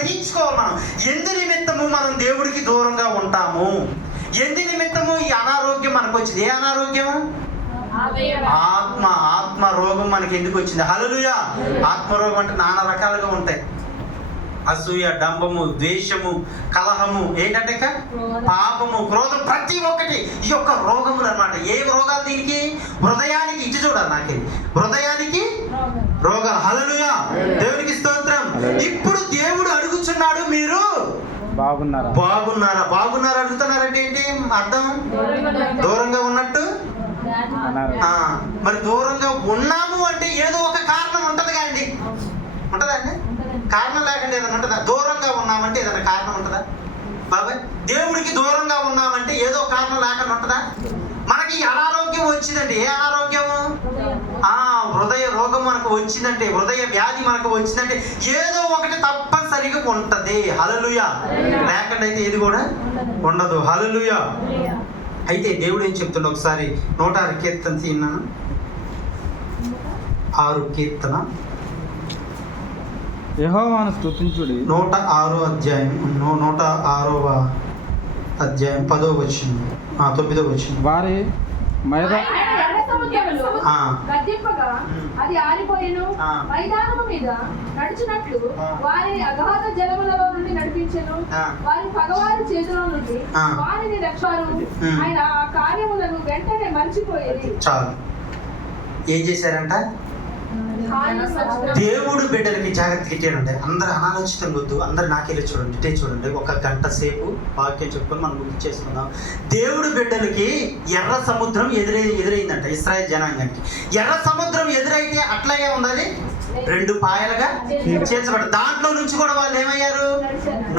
గ్రహించుకోవాలి. మనం ఎందు నిమిత్తము మనం దేవుడికి దూరంగా ఉంటాము, ఎందు నిమిత్తము ఈ అనారోగ్యం మనకు వచ్చింది. ఏ అనారోగ్యం? ఆత్మ రోగం మనకి ఎందుకు వచ్చింది? హల్లెలూయా. ఆత్మరోగం అంటే నానా రకాలుగా ఉంటాయి. అసూయ, డంబము, ద్వేషము, కలహము, ఏంటంటే పాపము, క్రోధం, ప్రతి ఒక్కటి ఈ యొక్క రోగములు అన్నమాట. ఏ రోగాలు దీనికి? హృదయానికి. ఇచ్చి చూడాలి నాకే, హృదయానికి రోగాలు. హల్లెలూయా, దేవునికి స్తోత్రం. ఇప్పుడు దేవుడు అడుగుచున్నాడు, మీరు బాగున్నారా? బాగున్నారా అడుగుతున్నారంటే ఏంటి అర్థం? దూరంగా ఉన్నట్టు. మరి దూరంగా ఉన్నాము అంటే ఏదో ఒక కారణం ఉంటది కాండి, ఉంటదా అండి? కారణం లేకుండా ఏదైనా ఉంటుందా? దూరంగా ఉన్నామంటే ఏదైనా కారణం ఉంటుందా బాబాయ్? దేవుడికి దూరంగా ఉన్నామంటే ఏదో కారణం లేకుండా ఉంటుందా? మనకి అనారోగ్యం వచ్చిందంటే ఏ అనారోగ్యము? హృదయ రోగం మనకు వచ్చిందంటే, హృదయ వ్యాధి మనకు వచ్చిందంటే ఏదో ఒకటి తప్పనిసరిగా ఉంటది. హల్లెలూయా. లేకుండా అయితే ఏది కూడా ఉండదు. హల్లెలూయా. అయితే దేవుడు ఏం చెప్తుండే, ఒకసారి 106 కీర్తన తీన్నాను. 6 కీర్తన, యెహోవాను స్తుతించుడి. 106వ అధ్యాయం, 106వ అధ్యాయం 10వ వచనం, 9వ వచనం. వారి అది ఆరిపోయిను, మైదానము మీద నడుచునట్లు వారిని అగాధ జలములలో నుండి నడిపించెను. వారి పగవారి చేతిలో నుండి వారిని రక్షించారు. ఆయన ఆ కార్యములను వెంటనే మర్చిపోయేది. చాలు. ఏం చేశారంట? దేవుడు బిడ్డలకి జాగ్రత్తగా ఇచ్చాడంటే, అందరు అనాలోచితం వద్దు, అందరు నాకెళ్ళి చూడండి, ఇటే చూడండి. ఒక గంట సేపు వాక్యం చెప్పుకొని మనం గుర్తు చేసుకుందాం. దేవుడు బిడ్డలకి ఎర్ర సముద్రం ఎదురైందంట. ఇశ్రాయేల్ జనాంగానికి ఎర్ర సముద్రం ఎదురైతే అట్లాగే ఉన్నది, 2 పాయలుగా చేర్చబడ్డ. దాంట్లో నుంచి కూడా వాళ్ళు ఏమయ్యారు?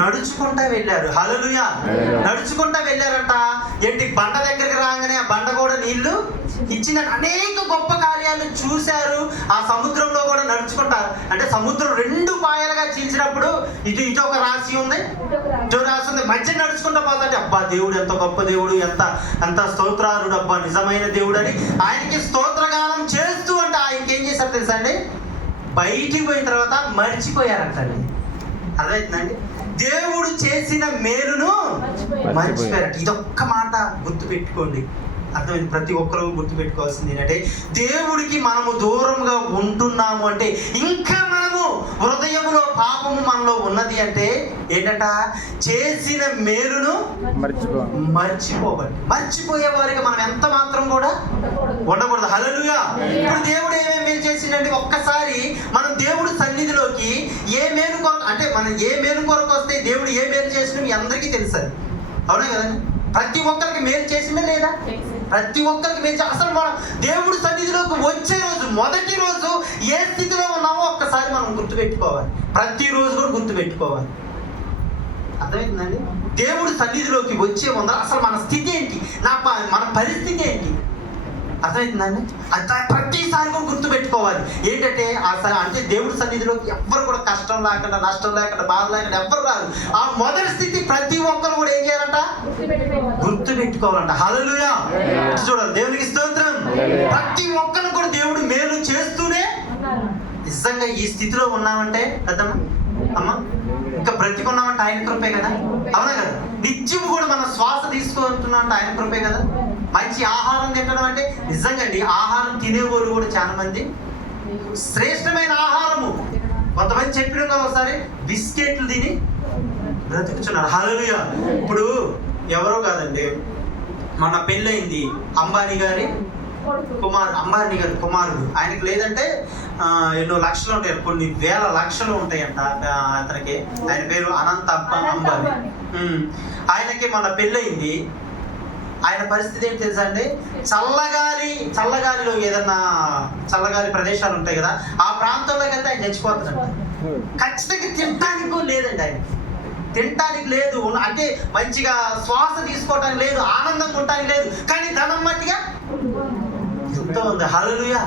నడుచుకుంటా వెళ్ళారు. హల్లెలూయా. నడుచుకుంటా వెళ్ళారంట. ఏంటి? బండ దగ్గరికి రాగానే ఆ బండ కూడా నీళ్లు ఇచ్చిందంట. అనేక గొప్ప కార్యాలు చూశారు. ఆ సముద్రంలో కూడా నడుచుకుంటారు. అంటే సముద్రం 2 పాయలుగా చీల్చినప్పుడు ఇటు ఒక రాశి ఉంది, ఇటు రాశి ఉంది, మధ్య నడుచుకుంటా పోతుంటే అబ్బా దేవుడు ఎంత గొప్ప దేవుడు, ఎంత స్తోత్రారుడు, అబ్బా నిజమైన దేవుడు అని ఆయనకి స్తోత్రగానం చేస్తూ అంటే ఆయనకి ఏం చేశారు తెలుసా అండి? బయటికి పోయిన తర్వాత మర్చిపోయారంటండి. అర్థమవుతుందండి? దేవుడు చేసిన మేలును మర్చిపోయారట. ఇదొక్క మాట గుర్తు పెట్టుకోండి. అర్థమైంది? ప్రతి ఒక్కరూ గుర్తుపెట్టుకోవాల్సింది ఏంటంటే, దేవుడికి మనము దూరంగా ఉంటున్నాము అంటే, ఇంకా మనము హృదయములో పాపము మనలో ఉన్నది అంటే ఏంటంట? చేసిన మేలును మర్చిపోయే వారికి మనం ఎంత మాత్రం కూడా ఉండకూడదు. హల్లెలూయా. ఇప్పుడు దేవుడు ఏమేమి మేలు చేసిందంటే, ఒక్కసారి మనం దేవుడి సన్నిధిలోకి ఏ మేలు కొరకు, అంటే మనం ఏ మేలు కొరకు వస్తే దేవుడు ఏ మేలు చేసినా మీ అందరికీ తెలుసు. అవునా కదండి? ప్రతి ఒక్కరికి మేలు చేసిందే లేదా? ప్రతి ఒక్కరికి మేలు. అసలు మనం దేవుడి సన్నిధిలోకి వచ్చే రోజు, మొదటి రోజు ఏ స్థితిలో ఉన్నామో ఒక్కసారి మనం గుర్తుపెట్టుకోవాలి. ప్రతిరోజు కూడా గుర్తుపెట్టుకోవాలి. అర్థమవుతుందండి? దేవుడి సన్నిధిలోకి వచ్చే ముందర అసలు మన స్థితి ఏంటి, మన పరిస్థితి ఏంటి, అర్థమవుతుందండి? అది ప్రతిసారి కూడా గుర్తుపెట్టుకోవాలి. ఏంటంటే అంటే దేవుడి సన్నిధిలోకి ఎవ్వరు కూడా కష్టం లేకుండా, నష్టం లేకుండా, బాధ లేకుండా ఎవ్వరు రాదు. ఆ మొదటి స్థితి ప్రతి ఒక్కరు కూడా ఏం చేయాలంట? గుర్తుపెట్టుకోవాలంట. హల్లెలూయా. చూడాలి. దేవునికి స్తోత్రం. ప్రతి ఒక్కరు కూడా దేవుడు మేలు చేస్తూనే నిజంగా ఈ స్థితిలో ఉన్నామంటే పెద్దమ్మ అమ్మ ఇంకా బ్రతికున్నామంటే ఆయన కృపే కదా. అవునా కదా? నిత్యం కూడా మనం శ్వాస తీసుకుంటున్నామంటే ఆయన కృపే కదా. మంచి ఆహారం తినడం అంటే నిజంగా అండి, ఆహారం తినేవాళ్ళు కూడా చాలా మంది శ్రేష్టమైన ఆహారము, కొంతమంది చెప్పినగా ఒకసారి బిస్కెట్లు తిని బ్రతుకుతున్నారు. హల్లెలూయా. ఇప్పుడు ఎవరో కాదండి, మన పెళ్ళయింది అంబానీ గారి కుమారుడు. ఆయనకి లేదంటే ఎన్నో లక్షలు ఉంటాయి, కొన్ని వేల లక్షలు ఉంటాయంట అతనికి. ఆయన పేరు అనంత అంబానీ. ఆయనకి మన పెళ్ళయింది. ఆయన పరిస్థితి ఏంటి తెలుసా అండి? చల్లగాలిలో ఏదన్నా చల్లగాలి ప్రదేశాలు ఉంటాయి కదా, ఆ ప్రాంతంలోకి వెళ్తే ఆయన చచ్చిపోతాడంట. ఖచ్చితంగా తినడానికి లేదండి, ఆయన తినటానికి లేదు, అంటే మంచిగా శ్వాస తీసుకోవటానికి లేదు, ఆనందంగా ఉండటానికి లేదు. కానీ ధనం మట్టిగా ఎంతో ఉంది. హల్లెలూయా.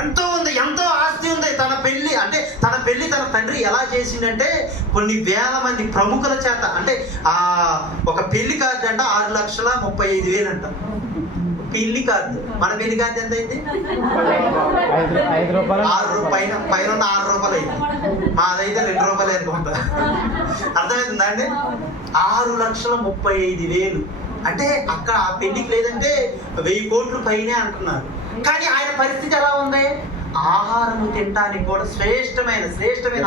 ఎంతో ఉంది, ఎంతో ఆస్తి ఉంది. తన పెళ్లి తన తండ్రి ఎలా చేసిండంటే కొన్ని వేల మంది ప్రముఖుల చేత, అంటే ఒక పెళ్లి కార్డు అంట 6,35,000 అంట. పెళ్లి కార్డు మన బిల్లు కాదు ఎంత అయింది? 5 రూపాయలు. 6 రూపాయలు పైన ఉన్న 6 రూపాయలు అయింది. మాదైతే 2 రూపాయలు అనుకుంటా. అర్థమవుతుందా అండి? 6,35,000. అంటే అక్కడ ఆ పెళ్లికి లేదంటే 1000 కోట్లు పైనే అంటున్నారు. కానీ ఆయన పరిస్థితి ఎలా ఉంది? ఆహారం తినడానికి కూడా శ్రేష్టమైన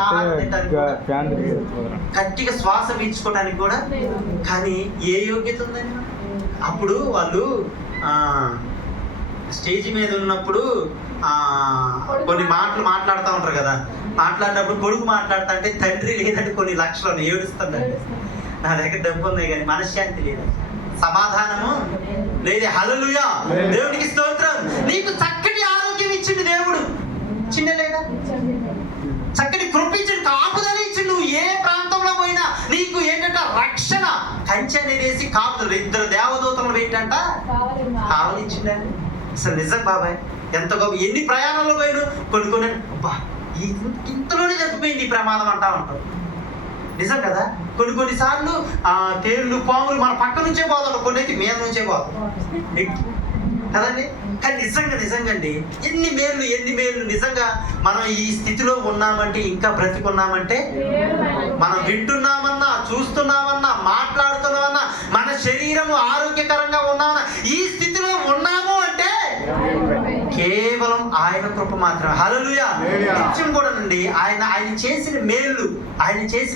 ఆహారం తినడానికి కూడా, గట్టిగా శ్వాస పీల్చుకోవడానికి కూడా, కానీ ఏ యోగ్యత ఉందండి? అప్పుడు వాళ్ళు స్టేజ్ మీద ఉన్నప్పుడు కొన్ని మాటలు మాట్లాడుతూ ఉంటారు కదా. మాట్లాడినప్పుడు కొడుకు మాట్లాడుతా అంటే తండ్రి లేదంటే కొన్ని లక్షలు ఏడుస్తుందండి. నా దగ్గర డబ్బు ఉన్నాయి కానీ మనశ్శాంతి లేదు, సమాధానము లేదు. హల్లెలూయా, దేవునికి స్తోత్రం. నీకు చక్కటి ఆరోగ్యం ఇచ్చిండు దేవుడు, చిన్న లేదా? చక్కటి కృప ఇచ్చిండు, కాపుదల ఇచ్చిండు. నువ్వు ఏ ప్రాంతంలో పోయినా నీకు ఏంటంటే రక్షణ కంచె అనేది వేసి కాపుదలు. 2 దేవదూతలు ఏంటంట కావలిచ్చిండండి. అసలు నిజం బాబాయ్, ఎంత గొప్ప. ఎన్ని ప్రయాణాల్లో పోయిన కొన్ని ఇంతలోనే చచ్చిపోయింది ఈ ప్రమాదం అంటా ఉంటాం. నిజం కదా? కొన్నిసార్లు తేళ్లు పాములు మన పక్క నుంచే పోతాడు, కొన్ని అయితే మీద నుంచే పోతాం కదండి. కానీ నిజంగా అండి, ఎన్ని మేలు నిజంగా. మనం ఈ స్థితిలో ఉన్నామంటే, ఇంకా బ్రతికున్నామంటే, మనం వింటున్నామన్నా, చూస్తున్నామన్నా, మాట్లాడుతున్నామన్నా, మన శరీరము ఆరోగ్యకరంగా ఉన్నామన్నా, ఈ స్థితిలో ఉన్నాము అంటే కేవలం ఆయన కృప మాత్రమే. హల్లెలూయా. నిత్యం కూడా అండి ఆయన చేసిన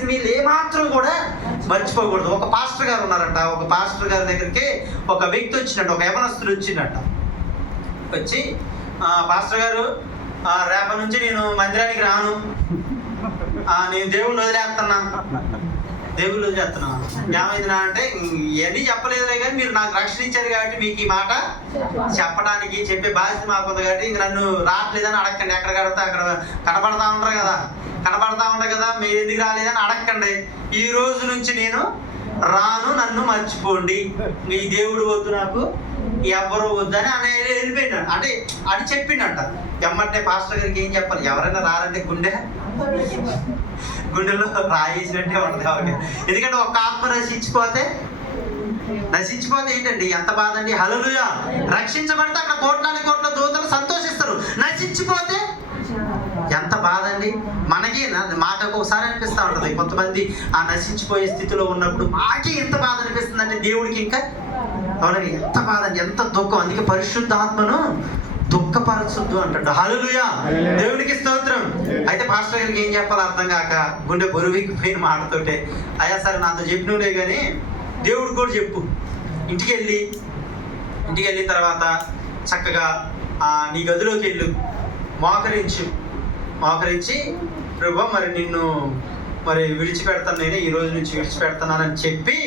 మేలు ఏమాత్రం కూడా మర్చిపోకూడదు. ఒక పాస్టర్ గారు ఉన్నారంట. ఒక పాస్టర్ గారి దగ్గరికి ఒక వ్యక్తి వచ్చినట్టు, ఒక యవనస్తుడు వచ్చినట్ట. వచ్చి పాస్టర్ గారు, రేపటి నుంచి నేను మందిరానికి రాను, నేను దేవుడిని వదిలేస్తున్నా. ఏమైంది అంటే, ఇవన్నీ చెప్పలేదులే కానీ మీరు నాకు రక్షణ ఇచ్చారు కాబట్టి మీకు ఈ మాట చెప్పే బాధ్యత మాకు ఉంది కాబట్టి ఇంక నన్ను రావట్లేదని అడగండి. ఎక్కడ కడితే అక్కడ కనపడతా ఉంటారు కదా, మీరు ఎందుకు రాలేదని అడగండి. ఈ రోజు నుంచి నేను రాను, నన్ను మర్చిపోండి, ఈ దేవుడు వద్దు, నాకు ఎవరు వద్దని అని వెళ్ళిపోయినాడు. అంటే అది చెప్పిండట. ఎమ్మంటే పాస్టర్ గారికి ఏం చెప్పాలి? ఎవరైనా రారంటే గుండెలో రాయేసినట్టే ఉంటుంది. ఎందుకంటే ఒక ఆత్మ నశించిపోతే ఏంటండి ఎంత బాధ అండి. హల్లెలూయా. రక్షించబడితే అక్కడ కోట్ల దూతలు సంతోషిస్తారు. నశించిపోతే ఎంత బాధ అండి. మాకు ఒకసారి అనిపిస్తూ ఉంటుంది, కొంతమంది ఆ నశించిపోయే స్థితిలో ఉన్నప్పుడు మాకే ఎంత బాధ అనిపిస్తుంది అంటే దేవుడికి ఇంకా అవునండి ఎంత బాధ అండి, ఎంత దుఃఖం. అందుకే పరిశుద్ధాత్మను దుఃఖపరచొద్దు అంటాడు. హల్లెలూయా, దేవునికి స్తోత్రం. అయితే పాస్టర్ గారికి ఏం చెప్పాలో అర్థం కాక గుండె బరువెక్కిపోయిన మాటతోటే, అయ్యా సరే నాతో చెప్పినవులే కానీ దేవుడు కూడా చెప్పు. ఇంటికి వెళ్ళిన తర్వాత చక్కగా నీ గదిలోకి వెళ్ళు, మోకరించి ప్రభువా మరి నిన్ను విడిచిపెడతాను, నేను ఈ రోజు నుంచి విడిచిపెడతానని చెప్పి,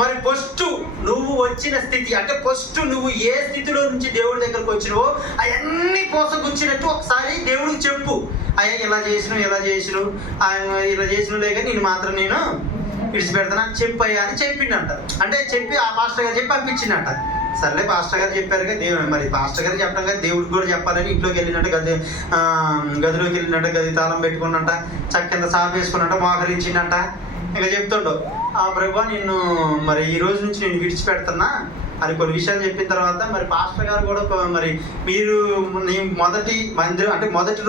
మరి ఫస్ట్ నువ్వు వచ్చిన స్థితి అంటే ఫస్ట్ నువ్వు ఏ స్థితిలో నుంచి దేవుడి దగ్గరకు వచ్చినావో అవన్నీ పోసగుచ్చినట్టు ఒకసారి దేవుడికి చెప్పు. అయ్యా ఇలా చేసినలే కానీ నేను మాత్రం నేను విడిచిపెడతాను అని చెప్పయ్యా అని చెప్పిండంట. అంటే చెప్పి ఆ పాస్టర్ గారు చెప్పి పంపించిందంట. సర్లే పాస్టర్ గారు చెప్పారుగా దేవుడు, మరి పాస్టర్ గారు చెప్పడం కదా దేవుడికి కూడా చెప్పాలని ఇంట్లోకి వెళ్ళినట్టు గదిలోకి వెళ్ళినట్టు గది తాళం పెట్టుకున్నట్ట, చక్కింద సాఫ్ వేసుకున్నట్ట, మోకరించిందంట. ఇంకా చెప్తుండవు, ప్రభువా నిన్ను మరి ఈ రోజు నుంచి నేను విడిచిపెడుతున్నా అని కొన్ని విషయాలు చెప్పిన తర్వాత మరి పాస్టర్ గారు కూడా మరి మీరు మొదటి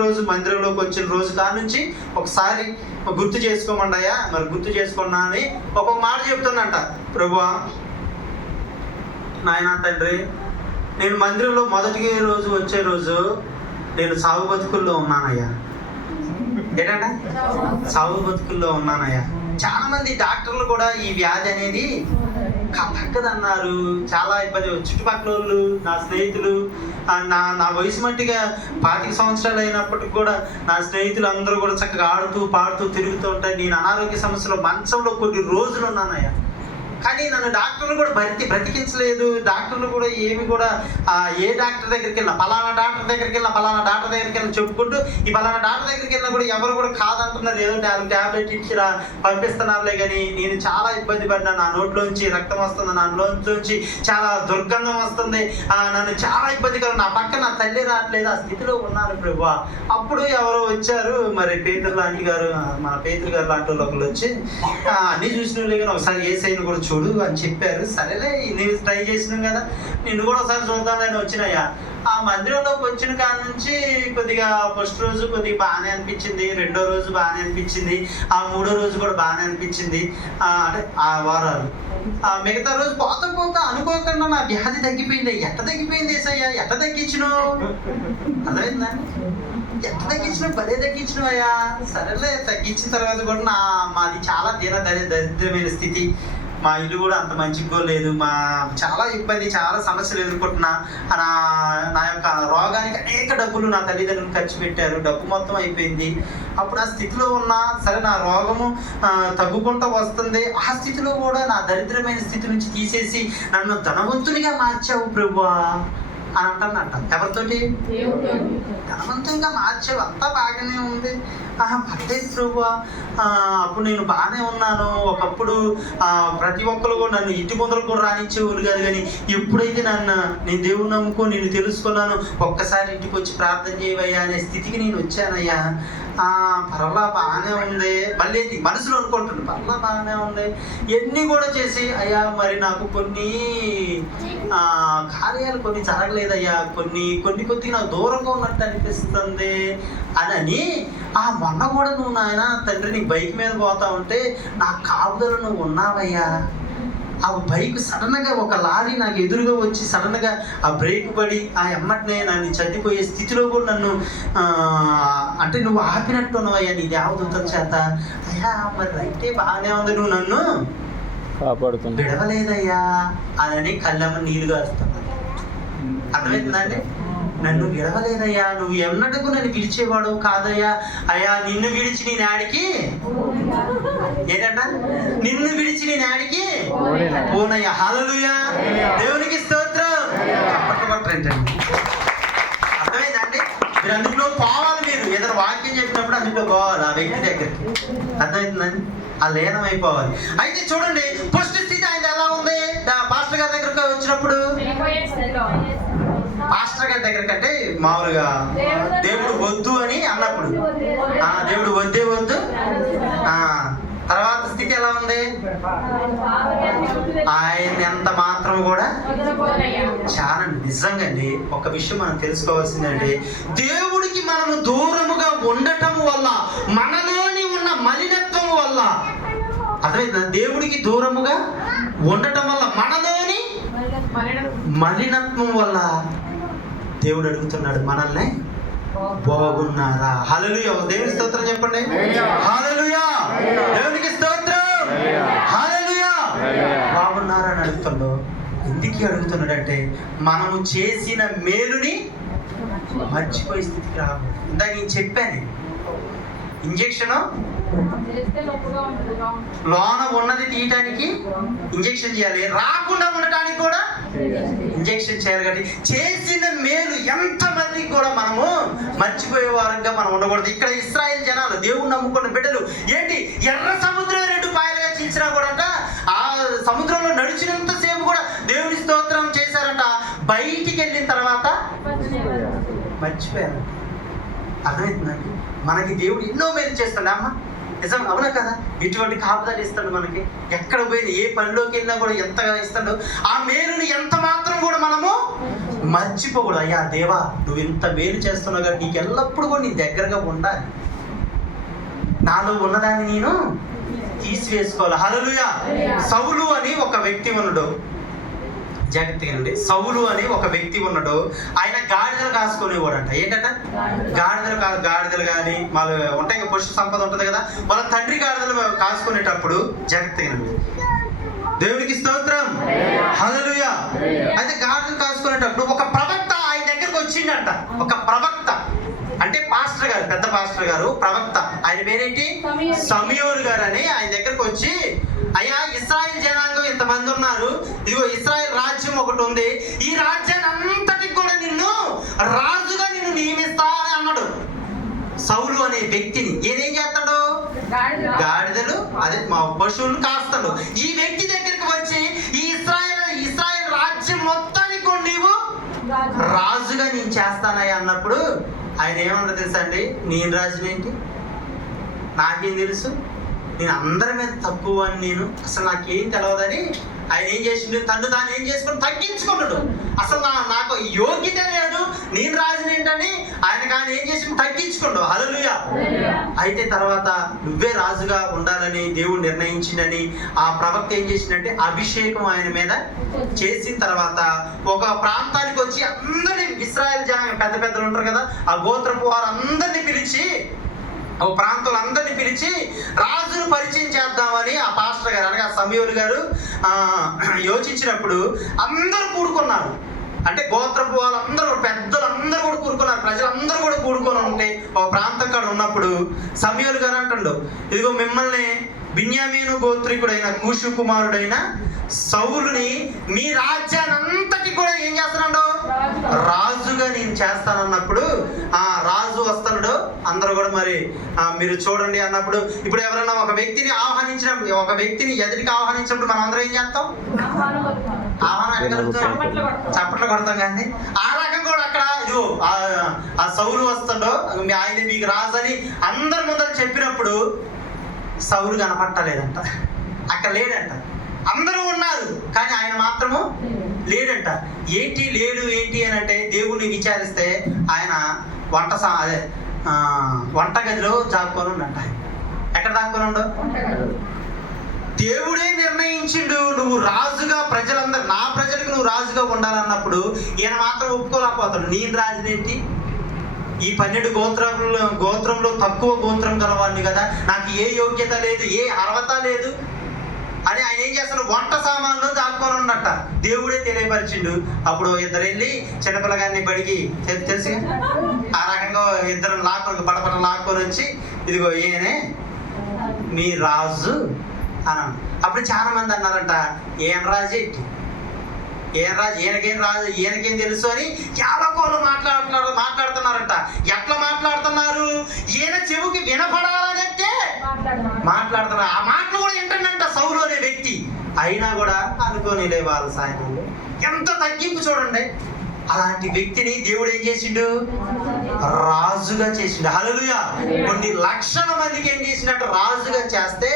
రోజు మందిరంలోకి వచ్చిన రోజు కాడ నుంచి ఒకసారి గుర్తు చేసుకోమండాయా, మరి గుర్తు చేసుకున్నా అని ఒక్కొక్క మాట చెప్తుందంట. ప్రభువా నాయనా తండ్రి, నేను మందిరంలో మొదటి రోజు వచ్చే రోజు నేను సాగు బతుకుల్లో ఉన్నానయ్యా. ఏంటంటే సాగు బతుకుల్లో ఉన్నానయ్యా. చాలా మంది డాక్టర్లు కూడా ఈ వ్యాధి అనేది తగ్గదన్నారు, చాలా ఇబ్బంది. చుట్టుపక్కల వాళ్ళు, నా స్నేహితులు, నా వయసు మట్టిగా 25 సంవత్సరాలు అయినప్పటికి కూడా నా స్నేహితులు అందరూ కూడా చక్కగా ఆడుతూ పాడుతూ తిరుగుతూ ఉంటారు. నేను అనారోగ్య సమస్యలో మంచంలో కొన్ని రోజులు ఉన్నానయ్యా. కానీ నన్ను డాక్టర్లు కూడా బ్రతికించలేదు. డాక్టర్లు కూడా ఏమి కూడా ఏ డాక్టర్ దగ్గరికి వెళ్ళినా పలానా డాక్టర్ దగ్గరికి వెళ్ళినా చెప్పుకుంటూ ఈ పలానా డాక్టర్ దగ్గరికి వెళ్ళినా కూడా ఎవరు కూడా కాదంటున్నారు. ఏదో 4 ట్యాబ్లెట్ ఇచ్చి పంపిస్తున్నారులే. కానీ నేను చాలా ఇబ్బంది పడినా. నా నోట్లోంచి రక్తం వస్తుంది, నా నోట్లోంచి చాలా దుర్గంధం వస్తుంది, నన్ను చాలా ఇబ్బందికరం. నా పక్క నా తల్లి రావట్లేదు, ఆ స్థితిలో ఉన్నాను ప్రభువా. అప్పుడు ఎవరో వచ్చారు, మరి పేతురు లాంటి గారు, మన పేతురు గారు లాంటి వాళ్ళు ఒకళ్ళు వచ్చి అన్నీ చూసినలే కానీ ఒకసారి ఏసైని కూడా చూడు అని చెప్పారు. సరేలే నేను ట్రై చేసినాం కదా, నిన్ను కూడా ఒకసారి చూద్దామని వచ్చినాయా. ఆ మందిరంలోకి వచ్చిన కాడ నుంచి కొద్దిగా ఫస్ట్ రోజు కొద్దిగా బాగానే అనిపించింది, రెండో రోజు బాగానే అనిపించింది, ఆ మూడో రోజు కూడా బాగానే అనిపించింది. అంటే ఆ వారాలు మిగతా రోజు పోతా అనుకోకుండా నా వ్యాధి తగ్గిపోయింది. ఎట్ట తగ్గిపోయింది ఏసయ్యా, ఎట్ట తగ్గించినావు? అర్థమైందా? ఎట్ట తగ్గించినావు? భలే తగ్గించినావు అయ్యా. సరేలే, తగ్గించిన తర్వాత కూడా మాది చాలా దరిద్రమైన స్థితి. మా ఇల్లు కూడా అంత మంచిగా లేదు, మా చాలా ఇబ్బంది, చాలా సమస్యలు ఎదుర్కొంటున్నా. నా యొక్క రోగానికి అనేక డబ్బులు నా తల్లిదండ్రులు ఖర్చు పెట్టారు, డబ్బు మొత్తం అయిపోయింది. అప్పుడు ఆ స్థితిలో ఉన్నా సరే, నా రోగము తగ్గుకుంటూ వస్తుంది. ఆ స్థితిలో కూడా నా దరిద్రమైన స్థితి నుంచి తీసేసి నన్ను ధనవంతునిగా మార్చావు ప్రభువా అని అంటానంట. ఎవరితోటి? ధనవంతంగా మార్చావు, అంతా బాగానే ఉంది. పర్లేదు ప్రభువా, అప్పుడు నేను బాగానే ఉన్నాను. ఒకప్పుడు ప్రతి ఒక్కరు కూడా నన్ను ఇంటి ముందర కూడా రానిచ్చేవాళ్ళు కాదు, కానీ ఎప్పుడైతే నేను దేవుని నమ్ముకో నేను తెలుసుకున్నాను, ఒక్కసారి ఇంటికి వచ్చి ప్రార్థన చేయవయ్యా అనే స్థితికి నేను వచ్చానయ్యా. పర్వాలా బాగానే ఉంది. మళ్ళీ మనసులో అనుకుంటుంది, పర్వాలా బాగానే ఉంది. ఇవన్నీ కూడా చేసి అయ్యా మరి నాకు కొన్ని కార్యాలు కొన్ని జరగలేదయ్యా, కొన్ని కొద్దిగా నాకు దూరంగా ఉన్నట్టు అనిపిస్తుంది అని మొన్న కూడా నువ్వు నాయన తండ్రి నీ బైక్ మీద పోతా ఉంటే నా కాపుదలు నువ్వు ఉన్నావయ్యా. ఆ బైక్ సడన్గా ఒక లారీ నాకు ఎదురుగా వచ్చి సడన్గా ఆ బ్రేక్ పడి ఎమ్మటనే నన్ను చనిపోయే స్థితిలో కూడా నన్ను అంటే నువ్వు ఆపినట్టు ఉన్నావయ్యా నీ దేవదూతల చేత. అయ్యా మరి రైతే బాగానే ఉంది, నువ్వు నన్ను కాపాడుతుంది విడవలేదయ్యా అని కళ్ళమ్మ నీళ్ళు కారుతున్నా. అర్థమవుతుందండి? నన్ను విడవలేదయ్యా, నువ్వు ఎన్నటకు నన్ను పిలిచేవాడు కాదయ్యా. అయ్యా నిన్ను విడిచి నేను ఆడికి ఏంటంట, నిన్ను విడిచి నేను ఆడికి పోనయ్యా. హల్లెలూయా, దేవునికి స్తోత్రం. పట్టుకోట్రేంటండి, అర్థమైందండి? మీరు అందులో పోవాలి. మీరు ఏదైనా వాక్యం చెప్పినప్పుడు అందులో పోవాలి, ఆ వ్యక్తి దగ్గరికి. అర్థమవుతుందండి? ఆ లీనం అయిపోవాలి. అయితే చూడండి, ఫస్ట్ స్థితి ఆయన ఎలా ఉంది? పాస్టర్ గారి దగ్గరకు వచ్చినప్పుడు, పాస్టర్ గారి దగ్గర కంటే మామూలుగా దేవుడు వద్దు అని అన్నప్పుడు, దేవుడు వద్దు. తర్వాత స్థితి ఎలా ఉంది? ఆయన ఎంత మాత్రం కూడా చాలా నిజంగా అండి. ఒక విషయం మనం తెలుసుకోవాల్సిందండి, దేవుడికి మనము దూరముగా ఉండటం వల్ల, మనలోని ఉన్న మలినత్వం వల్ల, అర్థమైందా? దేవుడికి దూరముగా ఉండటం వల్ల మనలోని మలినత్వం వల్ల దేవుడు అడుగుతున్నాడు, మనల్ని బాగున్నారా? హల్లెలూయా, దేవుని స్తోత్రం చెప్పండి. హల్లెలూయా, దేవునికి స్తోత్రం. హల్లెలూయా, బాగున్నారా అని అడుగుతున్నాడు. ఎందుకు అడుగుతున్నాడంటే మనము చేసిన మేలుని మర్చిపోయే స్థితికి రాకూడదు. ఇందాక నేను చెప్పాను, ఇంజెక్షన్ లోన ఉన్నది తీయటానికి ఇంజెక్షన్ చేయాలి, రాకుండా ఉండటానికి కూడా ఇంజెక్షన్ చేయాలి. కాబట్టి చేసిన మేలు ఎంతమందికి కూడా మనము మర్చిపోయే వారంగా మనం ఉండకూడదు. ఇక్కడ ఇశ్రాయేల్ జనాలు, దేవుణ్ణి నమ్ముకున్న బిడ్డలు ఏంటి, ఎర్ర సముద్రం 2 పాయలుగా చీల్చినా కూడా ఆ సముద్రంలో నడిచినంతసేపు కూడా దేవుని స్తోత్రం చేశారంట. బయటికి వెళ్ళిన తర్వాత మర్చిపోయారు. అర్థమవుతుందండి? మనకి దేవుడు ఎన్నో మేలు చేస్తాడు అమ్మ, నిజం అవునా కదా? ఇటువంటి కాపుదాలు ఇస్తాడు మనకి. ఎక్కడ పోయినా ఏ పనిలోకి వెళ్ళినా కూడా ఎంతగా ఇస్తాడు. ఆ మేలుని ఎంత మాత్రం కూడా మనము మర్చిపోకూడదు. అయ్యా దేవా, నువ్వు ఇంత మేలు చేస్తున్నావు కదా, నీకు ఎల్లప్పుడూ కూడా నీ దగ్గరగా ఉండాలి. నాలో ఉన్నదాన్ని నేను తీసివేసుకోవాలి. హల్లెలూయా. సౌలు అని ఒక వ్యక్తి ఉన్నాడు, జాగ్రత్తగా. సౌలు అని ఒక వ్యక్తి ఉన్నాడు. ఆయన గాడిదలు కాసుకునేవాడంట. ఏంటంట? గాడిదలు కానీ వాళ్ళు ఉంటాయి, పశు సంపద ఉంటుంది కదా, వాళ్ళ తండ్రి గాడిదలు కాసుకునేటప్పుడు, జాగ్రత్తగా దేవునికి స్తోత్రం. హల్లెలూయా. అయితే గాడిదలు కాసుకునేటప్పుడు ఒక ప్రవక్త ఆయన దగ్గరకు వచ్చిండంట. ఒక ప్రవక్త అంటే పాస్టర్ గారు, పెద్ద పాస్టర్ గారు, ప్రవక్త. ఆయన పేరేంటి? సమూయేలు గారు అని ఆయన దగ్గరకు వచ్చి, అయ్యా ఇశ్రాయేల్ జనాంగం ఇంతమంది ఉన్నారు, ఇదిగో ఇశ్రాయేల్ రాజ్యం ఒకటి ఉంది, ఈ రాజ్యాన్ని అంతటికి కూడా రాజుగా నిన్ను నియమిస్తా అని అన్నాడు. సౌలు అనే వ్యక్తిని ఏం చేస్తాడు? గాడిదలు అదే మా పశువులు కాస్తాడు. ఈ వ్యక్తి దగ్గరికి వచ్చి ఈ ఇశ్రాయేల్ రాజ్యం మొత్తానికి నీవు రాజుగా నేను చేస్తానయ్యా అన్నప్పుడు ఆయన ఏమన్నా తెలుసా అండి, నేను రాజునేంటి, నాకేం తెలుసు, నేను అందరి మీద తక్కువ అని నేను అసలు నాకేం తెలియదని ఆయన ఏం చేసిండు, తను తాను ఏం చేసుకుని తగ్గించుకున్నాడు. అసలు నాకు యోగ్యత లేదు, నేను రాజునేంటని ఆయన ఏం చేసిండు, తగ్గించుకోండు. హల్లెలూయా. అయితే తర్వాత నువ్వే రాజుగా ఉండాలని దేవుడు నిర్ణయించిందని ఆ ప్రవక్త ఏం చేసిందంటే అభిషేకం ఆయన మీద చేసిన తర్వాత ఒక ప్రాంతానికి వచ్చి అందరినీ, ఇశ్రాయేల్ జనాంగం పెద్ద పెద్దలు ఉంటారు కదా, ఆ గోత్రపు వారు అందరినీ పిలిచి, ఓ ప్రాంతంలో అందరినీ పిలిచి రాజును పరిచయం చేద్దామని ఆ పాస్టర్ గారు అనగా సమూయేలు గారు యోచించినప్పుడు అందరూ కూడుకున్నారు. అంటే గోత్రపు వాళ్ళందరూ, పెద్దలందరూ కూడా కూడుకున్నారు, ప్రజలందరూ కూడా కూడుకొని ఉంటే ఒక ప్రాంతం కాడ ఉన్నప్పుడు సమూయేలు గారు అంటుండు, ఇదిగో మిమ్మల్ని బిన్యామీను గోత్రికుడైన కూషు కుమారుడైన సౌలుని మీ రాజ్యానంతటి కూడా ఏం చేస్తున్నాడు, రాజుగా నేను చేస్తానన్నప్పుడు ఆ రాజు వస్తాడు. అందరూ కూడా మరి మీరు చూడండి అన్నప్పుడు, ఇప్పుడు ఎవరైనా ఒక వ్యక్తిని ఆహ్వానించినప్పుడు, ఒక వ్యక్తిని ఎదుటికి ఆహ్వానించినప్పుడు మనం అందరం ఏం చేస్తాం, ఆహ్వానం చప్పట్లు కొడతాం. కానీ ఆ రకం కూడా అక్కడ ఇదిగో ఆ సౌలు వస్తాడో ఆయన మీకు రాజు అని అందరి ముందర చెప్పినప్పుడు సౌలు కనపట్టలేదంట, అక్కడ లేడంట. అందరూ ఉన్నారు కానీ ఆయన మాత్రము లేడంట. లేడు ఏంటి అని అంటే దేవుణ్ణి విచారిస్తే ఆయన వంటగదిలో దాక్కొని ఉండంట. ఎక్కడ దాక్కొని ఉండు, దేవుడే నిర్ణయించిండు నువ్వు రాజుగా, ప్రజలందరూ నా ప్రజలకు నువ్వు రాజుగా ఉండాలన్నప్పుడు ఈయన మాత్రం ఒప్పుకోలేకపోతాడు. నేను రాజునేంటి, ఈ 12 గోత్రంలో తక్కువ గోత్రం గలవాడిని కదా, నాకు ఏ యోగ్యత లేదు, ఏ అర్హత లేదు అని ఆయన ఏం చేస్తాడు, వంట సామాన్లు దాక్కొని ఉన్నట్ట. దేవుడే తెలియపరిచిండు. అప్పుడు ఇద్దరు వెళ్ళి చిన్నపిల్లగాన్ని బడికి తెలిసి ఆ రకంగా ఇద్దరు పడపడ లాక్కొని వచ్చి, ఇదిగో ఈయనే మీ రాజు అన్నాను. అప్పుడు చాలా మంది అన్నారంట, ఏం రాజు ఏంటి, ఏం రాజు, ఈయనకేం రాజు, ఈయనకేం తెలుసు అని యాలకోలు మాట్లాడుతున్నారంట. ఎట్లా మాట్లాడుతున్నారు, ఈయన చెవుకి వినపడాలనంటే మాట్లాడుతున్నారు. ఆ మాటలు కూడా ఏంటంట సౌలు అనే వ్యక్తి. అయినా కూడా అనుకోనిలే వాళ్ళ సాయంలో. ఎంత తగ్గింపు చూడండి. అలాంటి వ్యక్తిని దేవుడు ఏం చేసిండు, రాజుగా చేసిండు. హల్లెలూయా. కొన్ని లక్షల మందికి ఏం చేసినట్టు రాజుగా చేస్తే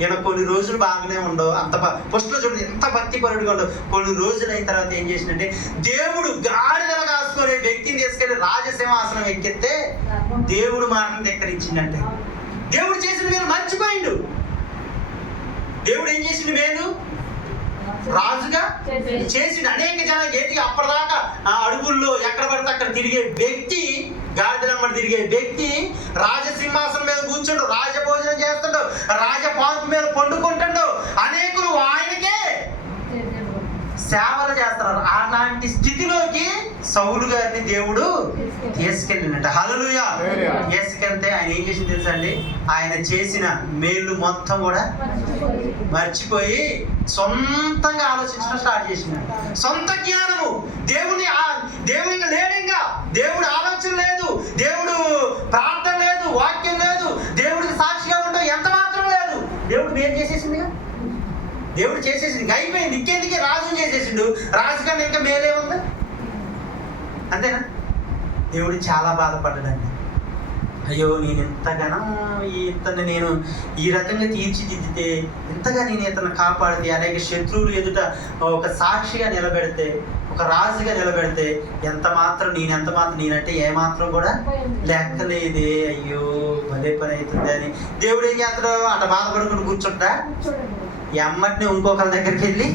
ఈయన కొన్ని రోజులు బాగానే ఉండవు, అంత ఫస్ట్లో చూడండి ఎంత భక్తిపరుడిగా ఉండవు. కొన్ని రోజులు అయిన తర్వాత ఏం చేసిందంటే దేవుడు గాడిదలు కాసుకునే వ్యక్తిని తీసుకెళ్లి రాజసింహాసనం ఎక్కితే దేవుడు మాటను ధిక్కరించిందంటే దేవుడు చేసిన మేలు మర్చిపోయిండు. దేవుడు ఏం చేసిండు, మేలు రాజుగా చేసిండు. అనేక జనాలు ఏంటి అప్పటిదాకా అడుగుల్లో ఎక్కడ పడితే అక్కడ తిరిగే వ్యక్తి, గాడిదలమ్మడి తిరిగే వ్యక్తి రాజసింహాసనం మీద కూర్చుండు, రాజభోజనం చేస్తాడు, రాజపాదు మీద పండుకుంటాడు, అనేకులు ఆయనకే సేవలు చేస్తున్నారు. అలాంటి స్థితిలోకి సౌలు గారిని దేవుడు తీసుకెళ్ళినట్ట. హల్లెలూయా. తీసుకెళ్తే ఆయన ఏం చేసింది తెలుసా అండి, ఆయన చేసిన మేలు మొత్తం కూడా మర్చిపోయి సొంతంగా ఆలోచించడం స్టార్ట్ చేసినాడు. సొంత జ్ఞానము, దేవునికి లేడు, ఇంకా దేవుడు ఆలోచన లేదు, దేవుడు ప్రార్థన లేదు, వాక్యం లేదు, దేవుడికి సాక్షిగా ఉండవు ఎంత మాత్రం లేదు. దేవుడు మేలు చేసేసిందిగా, దేవుడు చేసేసింది, అయిపోయింది. ఇంకెందుకే రాజుని చేసేసిండు, రాజు కన్నా ఇంకా మేలే ఉంది. అంతేనా? దేవుడు చాలా బాధపడ్డాడండి. అయ్యో నేను ఎంతగానో ఇతన్ని నేను ఈ రకంగా తీర్చిదిద్దితే, ఎంతగా నేను ఇతను కాపాడితే, అనేక శత్రువులు ఎదుట ఒక సాక్షిగా నిలబెడితే, ఒక రాజుగా నిలబెడితే ఎంత మాత్రం నేనంటే ఏమాత్రం కూడా లెక్కలేదే, అయ్యో భలే పని అవుతుంది అని దేవుడు ఏం చేస్తాడు, అట్లా బాధపడుకుంటూ కూర్చుంటా ఎమ్మటిని ఇంకొకరి దగ్గరికి వెళ్ళి,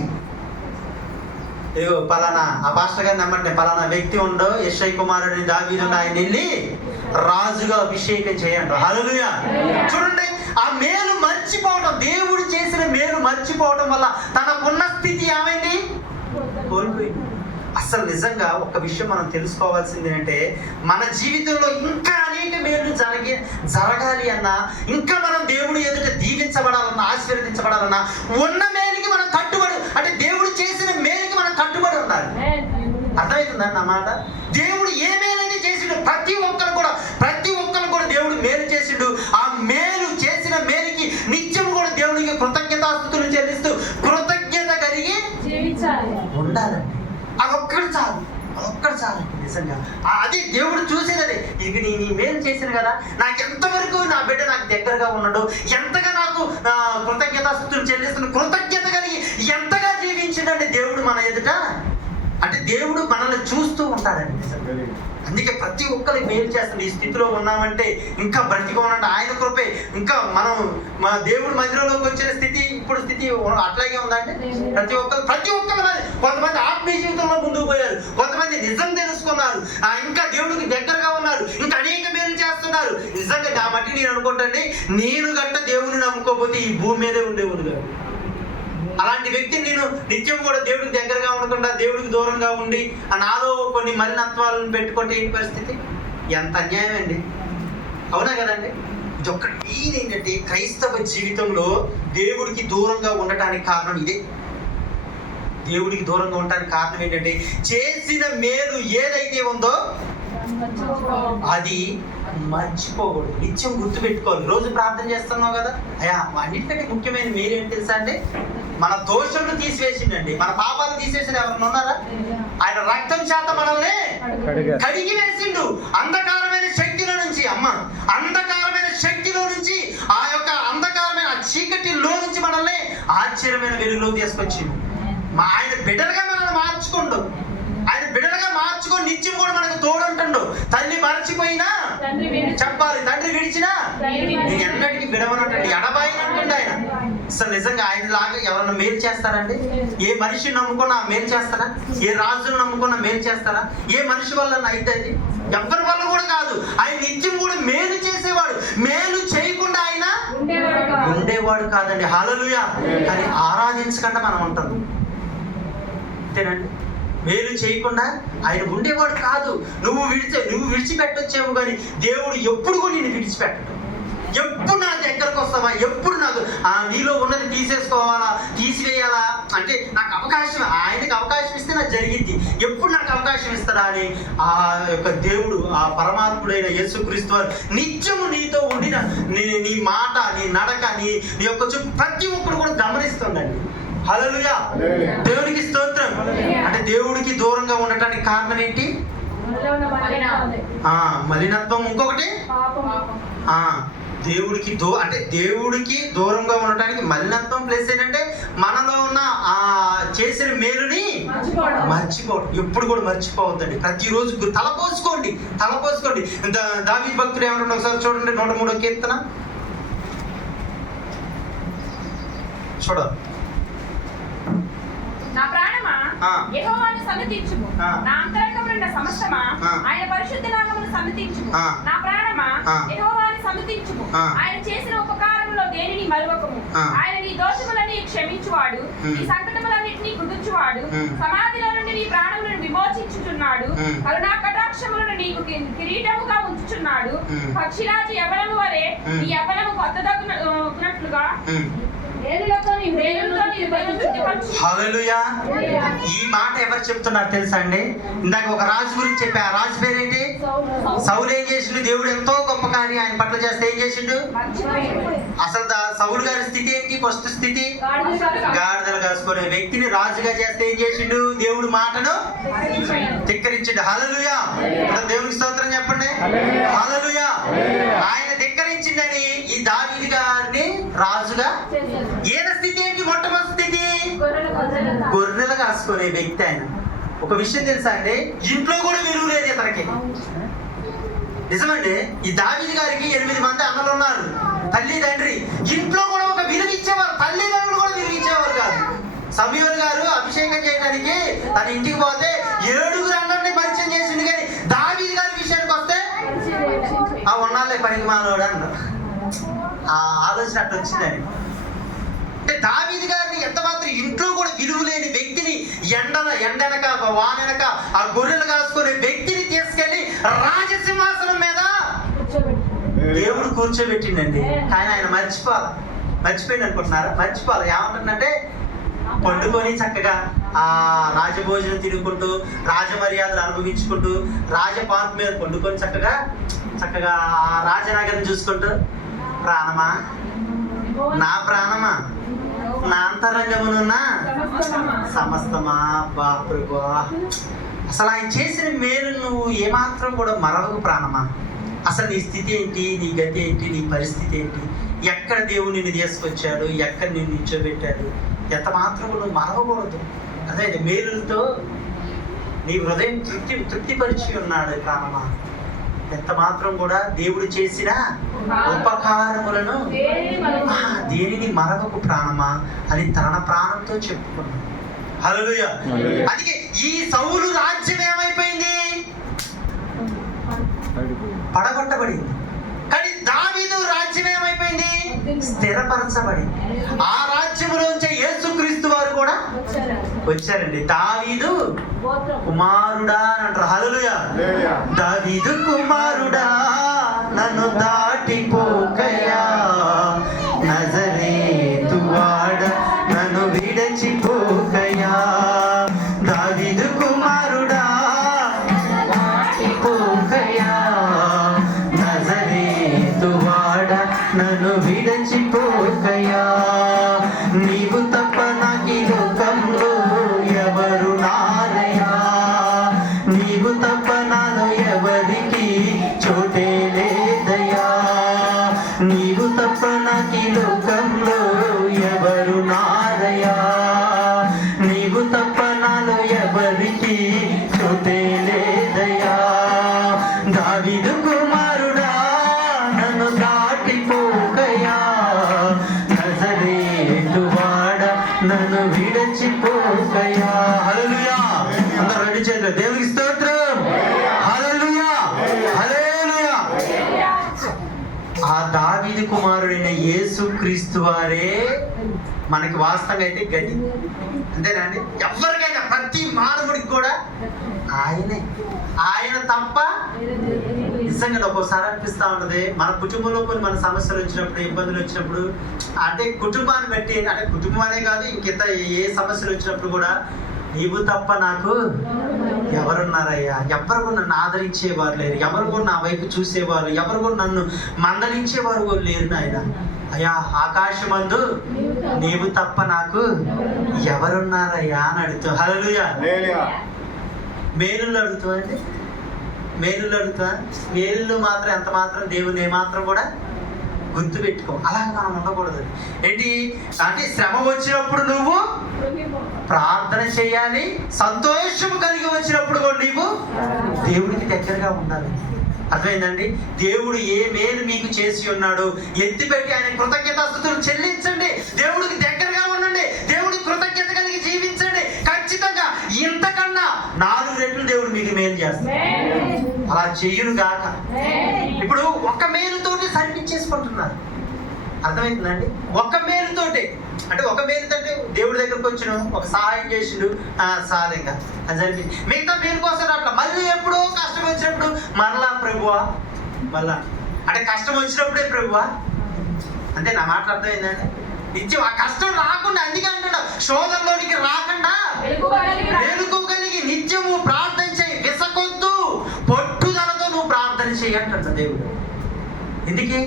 ఇదిగో పలానా ఆ పాస్టర్ గారిని ఎమ్మటిని పలానా వ్యక్తి ఉండో యెషై కుమారుడిని దావీదు ఆయన వెళ్ళి రాజుగా అభిషేకం చేయండి. హల్లెలూయా. చూడండి, ఆ మేలు మర్చిపోవడం, దేవుడు చేసిన మేలు మర్చిపోవడం వల్ల తనకున్న స్థితి ఏమైంది, కోల్పోయింది. అసలు నిజంగా ఒక విషయం మనం తెలుసుకోవాల్సింది అంటే, మన జీవితంలో ఇంకా అనేక మేలు జరగాలి అన్నా, ఇంకా మనం దేవుడు ఎదుట దీవించబడాలన్నా, ఆశీర్వదించబడాలన్నా ఉన్న మేలుకి మనం కట్టుబడి, అంటే దేవుడు చేసిన మేలుకి మనం కట్టుబడి ఉండాలి. అర్థమవుతుందండి అన్నమాట. దేవుడు ఏ మేలైనా చేసిండు, ప్రతి ఒక్కరు కూడా దేవుడు మేలు చేసిండు. ఆ మేలు చేసిన మేలుకి నిత్యం కూడా దేవుడికి కృతజ్ఞతాస్తుతులు చెల్లిస్తూ కృతజ్ఞత కలిగి ఉండాలండి. అదొక్కటి చాలు. నిజంగా అది దేవుడు చూసేది. ఇక నీ మేలు చేసిన కదా, నాకు ఎంతవరకు నా బిడ్డ నాకు దగ్గరగా ఉన్నాడు, ఎంతగా నాకు కృతజ్ఞతాస్తుతులు చెల్లిస్తున్న, కృతజ్ఞత కలిగి ఎంతగా జీవించిండండి దేవుడు మన ఎదుట. అంటే దేవుడు మనల్ని చూస్తూ ఉంటాడండి నిజంగా. అందుకే ప్రతి ఒక్కరికి మేలు చేస్తుంది. ఈ స్థితిలో ఉన్నామంటే ఇంకా బ్రతిగా ఉన్నట్టు ఆయన కృపే. ఇంకా మనం మా దేవుడు మందిరంలోకి వచ్చిన స్థితి ఇప్పుడు స్థితి అట్లాగే ఉందంటే ప్రతి ఒక్కరు కొంతమంది ఆత్మీయ జీవితంలో ముందుకు పోయారు, కొంతమంది నిజం తెలుసుకున్నారు, ఇంకా దేవుడికి దగ్గరగా ఉన్నారు, ఇంకా అనేక మేలు చేస్తున్నారు. నిజంగా నా మట్టి నేను అనుకుంటాండి, నేను గట్ట దేవుడిని నమ్ముకోకపోతే ఈ భూమి మీదే ఉండేవాడు కాదు. అలాంటి వ్యక్తిని నేను నిత్యం కూడా దేవుడికి దగ్గరగా ఉండకుండా దేవుడికి దూరంగా ఉండి నాలో కొన్ని మలినత్వాలను పెట్టుకుంటే ఏంటి పరిస్థితి? ఎంత అన్యాయం అండి, అవునా కదండి? ఇది ఒక్కటి ఏంటంటే క్రైస్తవ జీవితంలో దేవుడికి దూరంగా ఉండటానికి కారణం ఇదే. దేవుడికి దూరంగా ఉండటానికి కారణం ఏంటంటే చేసిన మేలు ఏదైతే ఉందో అది మర్చిపోకూడదు, నిత్యం గుర్తుపెట్టుకోవాలి. రోజు ప్రార్థన చేస్తున్నావు కదా, అయ్యా అన్నిటికంటే ముఖ్యమైన మేలు ఏంటి తెలుసా అండి? మన దోషులను తీసివేసిండండి, మన పాపాలను తీసేసిన ఎవరైనా ఉన్నారా? ఆయన రక్తం చేత మనల్ని కడిగి వేసిండు. అంధకారమైన శక్తిలో నుంచి అంధకారమైన శక్తిలో నుంచి ఆ యొక్క అంధకారమైన చీకటిలో నుంచి మనల్ని ఆశ్చర్యమైన వెలుగులో తీసుకొచ్చిండు. ఆయన బిడ్డలుగా మనల్ని మార్చుకుండు, ఆయన బిడ్డలుగా మార్చుకొని నిత్యం కూడా మనకు తోడుంటుండు. తల్లి మర్చిపోయినా చెప్పాలి, తండ్రి విడిచినా నేను ఎన్నటికి విడవనంటండి, ఎడబాయినంటుండి ఆయన. అసలు నిజంగా ఆయన లాగా ఎవరన్నా మేలు చేస్తారండి? ఏ మనిషిని నమ్ముకున్నా మేలు చేస్తారా? ఏ రాజును నమ్ముకున్నా మేలు చేస్తారా? ఏ మనిషి వల్ల అయితే అది ఎవరి వల్ల కూడా కాదు. ఆయన నిత్యం కూడా మేలు చేసేవాడు, మేలు చేయకుండా ఆయన ఉండేవాడు కాదండి. హల్లెలూయా. కానీ ఆరాధించకుండా మనం ఉంటాం అంతేనండి. మేలు చేయకుండా ఆయన ఉండేవాడు కాదు. నువ్వు విడిచిపెట్టొచ్చేమో కానీ దేవుడు ఎప్పుడు కూడా నేను విడిచిపెట్టడు. ఎప్పుడు నా దగ్గరకు వస్తావా, ఎప్పుడు నాకు నీలో ఉన్నది తీసేసుకోవాలా, తీసివేయాలా అంటే నాకు అవకాశం, ఆయనకి అవకాశం ఇస్తే నాకు జరిగింది. ఎప్పుడు నాకు అవకాశం ఇస్తాడా అని ఆ యొక్క దేవుడు, ఆ పరమాత్ముడైన యేసుక్రీస్తు వారు నిత్యము నీతో ఉండిన నీ మాట, నీ నడక, నీ యొక్క చూపు ప్రతి ఒక్కరు కూడా గమనిస్తుండండి. హల్లెలూయా. దేవునికి స్తోత్రం. అంటే దేవుడికి దూరంగా ఉండటానికి కారణం ఏంటి? మలినత్వం. ఇంకొకటి దేవుడికి దూరంగా ఉండటానికి మలినత్వం. ప్లస్ ఏంటంటే మనలో ఉన్న చేసిన మేలుని మర్చిపోవడం. ఎప్పుడు కూడా మర్చిపోవద్దండి. ప్రతిరోజు తలపోసుకోండి. దావీదు భక్తుడు ఏమంటాడు ఒకసారి చూడండి, 103వ కీర్తన చూడ. నా ప్రాణమా యెహోవాను సన్నుతించుము, నా అంతరంగమునున్న సమస్తమా ఆయన పరిశుద్ధ నామమును సన్నుతించుము. నా ప్రాణమా యెహోవాను సన్నుతించుము, ఆయన చేసిన ఉపకారములో దేనిని మరువకము. ఆయన నీ దోషములని క్షమించువాడు, నీ సంకటములన్నిటినీ కుదుర్చువాడు, సమాధిలో నుండి నీ ప్రాణములను విమోచించుచున్నాడు, కరుణా కటాక్షములను నీకు కిరీటముగా ఉంచుచున్నాడు. పక్షిరాజు యవ్వనము వలె నీ యవ్వనము కొత్తదగునట్లుగా హల్లెలూయా. ఈ మాట ఎవరు చెప్తున్నారు తెలుసా అండి? ఇందాక ఒక రాజు గురించి చెప్పా. ఆ రాజు పేరేంటి? సౌలు. ఏం చేసిండు? దేవుడు ఎంతో గొప్ప కార్యం ఆయన పట్ల చేస్తే ఏం చేసిండు? అసలు సౌలు గారి స్థితి ఏంటి? ఫస్ట్ స్థితి గాడిదలు కాసుకునే వ్యక్తిని రాజుగా చేస్తే ఏం చేసిండు? దేవుడు మాటను ధిక్కరించిండు. హల్లెలూయా. దేవునికి స్తోత్రం చెప్పండి. హల్లెలూయా. ఆయన ధిక్కరించిండని ఈ దావీదు గారిని రాజుగా. ఈయన స్థితి ఏంటి? మొట్టమొదటి స్థితి గొర్రెలు కాసుకునే వ్యక్తి ఆయన. ఒక విషయం తెలుసా అండి? ఇంట్లో కూడా విలువ లేదు ఇతనికి. నిజమండి. ఈ దావీదు గారికి 8 మంది అన్నలు ఉన్నారు, తల్లి తండ్రి. ఇంట్లో కూడా ఒక విలువ ఇచ్చేవారు, తల్లిదండ్రులు కూడా విలువ ఇచ్చేవారు కాదు. సమూయేలు గారు అభిషేకం చేయడానికి తన ఇంటికి పోతే 7 అన్నల్ని పరిచయం చేసింది, కానీ దావీదు గారి విషయానికి వస్తే ఆ ఉన్నాళ్ళే పనికి మానవుడు అన్నారు. ఆ ఆలోచన అట్లా వచ్చిందని. అంటే దావీదు గారిని ఎంత మాత్రం ఇంట్లో కూడా విలువ లేని వ్యక్తిని ఎండనక వానెనక ఆ గొర్రెలు కాసుకునే వ్యక్తిని తీసుకెళ్లి రాజసింహాసనం మీద దేవుడు కూర్చోబెట్టిండండి. కానీ ఆయన మర్చిపోయింది అనుకుంటున్నారు. మర్చిపోవాలి. ఏమంటుందంటే పండుకొని చక్కగా ఆ రాజభోజనం తినుకుంటూ, రాజమర్యాదలు అనుభవించుకుంటూ, రాజపార్క్ మీద పండుకొని చక్కగా ఆ రాజనగరం చూసుకుంటూ, ప్రాణమా, నా ప్రాణమా, నా అంతరంగమునున్న సమస్తమా, బాప్రువా అసలు ఆయన చేసిన మేలు నువ్వు ఏమాత్రం కూడా మరవకు ప్రాణమా. అసలు నీ స్థితి ఏంటి, నీ గతి ఏంటి, నీ పరిస్థితి ఏంటి, ఎక్కడ దేవుడు నిన్ను తీసుకొచ్చాడు, ఎక్కడ నిన్ను నిల్చోబెట్టాడు, ఎంత మాత్రం నువ్వు మరవకూడదు. అదే మేలులతో నీ హృదయం తృప్తిపరిచి ఉన్నాడు ప్రాణమా. ఎంత మాత్రం కూడా దేవుడు చేసిన ఉపకారములను దేనిని మరవకు ప్రాణమా అని తన ప్రాణంతో చెప్పుకున్నాడు. హల్లెలూయా. అందుకే ఈ సౌలు రాజ్యం ఏమైపోయింది? పడగొట్టబడింది. కానీ దావీదు రాజ్యం ఏమైపోయింది? స్థిరపరచబడింది. ఆ రాజ్యములోంచి యేసుక్రీస్తు వారు కూడా వచ్చారండి. దావీదు కుమారుడా అని అంటారు. హల్లెలూయా. దావీదు కుమారుడా నన్ను దాటిపోకయా, నజరేతు వాడ నన్ను విడచిపోకయా. దావీదు కుమారుడా పోకయా, నజరేతు వాడ నన్ను విడచిపోకయా. నీవు తప్ప నాకు ఈ లోకంలో ఎవరు నారయా, నీవు తప్ప నాలో ఎవరికి చోటే లేదయా. నీవు తప్ప నాకు ఈ లోకంలో ఎవరు నారయా, నీవు తప్ప నాలో ఎవరికి చోటే లేదయా. దావీదు కుమారుడా నన్ను దాటిపోకయా, నజరేతు వాడ నన్ను విడచిపోకయా. హల్లెలూయా. అందరూ రెడీ చేద్దాం. దేవునికి స్తోత్రం. హల్లెలూయా. హల్లెలూయా. ఆ దావీదు కుమారుడైన యేసుక్రీస్తు వారే మనకి వాస్తవంగా అయితే గది. అంతేనండి. ఎవరికైనా ప్రతి మానవుడికి కూడా ఆయనే, ఆయన తప్ప. నిజంగా ఒక్కోసారి అనిపిస్తూ ఉంటుంది, మన కుటుంబంలో కొన్ని మన సమస్యలు వచ్చినప్పుడు, ఇబ్బందులు వచ్చినప్పుడు, అంటే కుటుంబాన్ని బట్టి, అంటే కుటుంబం అనే కాదు ఇంకిత ఏ సమస్యలు వచ్చినప్పుడు కూడా నీవు తప్ప నాకు ఎవరున్నారయ్యా, ఎవరు కూడా నన్ను ఆదరించేవారు లేరు, ఎవరు కూడా నా వైపు చూసేవారు, ఎవరు కూడా నన్ను మందలించేవారు కూడా లేరు నాయన. అయ్యా ఆకాశమందు నీవు తప్ప నాకు ఎవరున్నారయ్యా అని అడుగుతావు. హల్లెలూయా. మేలులు అడుగుతావు అండి, మేలులు అడుగుతా. మేలులు మాత్రం ఎంత మాత్రం దేవుని ఏమాత్రం కూడా గుర్తు పెట్టుకో. అలా మనం ఉండకూడదు. ఏంటి అంటే శ్రమ వచ్చినప్పుడు నువ్వు ప్రార్థన చేయాలి, సంతోషం కలిగి వచ్చినప్పుడు కూడా నీవు దేవుడికి దగ్గరగా ఉండాలి. అర్థమైందండి. దేవుడు ఏ మేలు మీకు చేసి ఉన్నాడు ఎత్తిపెట్టి ఆయన కృతజ్ఞతాస్తుతులు చెల్లించండి, దేవుడికి దగ్గరగా ఉండండి, దేవుడికి కృతజ్ఞత కలిగి జీవించండి. ఖచ్చితంగా ఇంతకన్నా 4 రెట్లు దేవుడు మీకు మేలు చేస్తాడు. అలా చెయ్యును గాక. ఇప్పుడు ఒక మేలుతోటి సరిపించేసుకుంటున్నారు. అర్థమవుతుందండి. ఒక మేలుతోటి, అంటే ఒక మేలుతోటి దేవుడి దగ్గరకు వచ్చిన ఒక సహాయం చేసిండు సాధంగా అది సరిపింది. మిగతా మేలు కోసం అట్లా మళ్ళీ ఎప్పుడో కష్టం వచ్చినప్పుడు మరలా ప్రభువా, మళ్ళా అంటే కష్టం వచ్చినప్పుడే ప్రభువా. అంటే నా మాటలు అర్థమైందండి. నిత్యం ఆ కష్టం రాకుండా, అందుకే అంటున్నా శోధనలోనికి రాకుండా మేలుకోగలిగి నిత్యము ప్రార్థన చేయి, విసకొద్దు, పట్టుదలతో నువ్వు ప్రార్థన చేయి అంటున్నా దేవుడు. ఎందుకే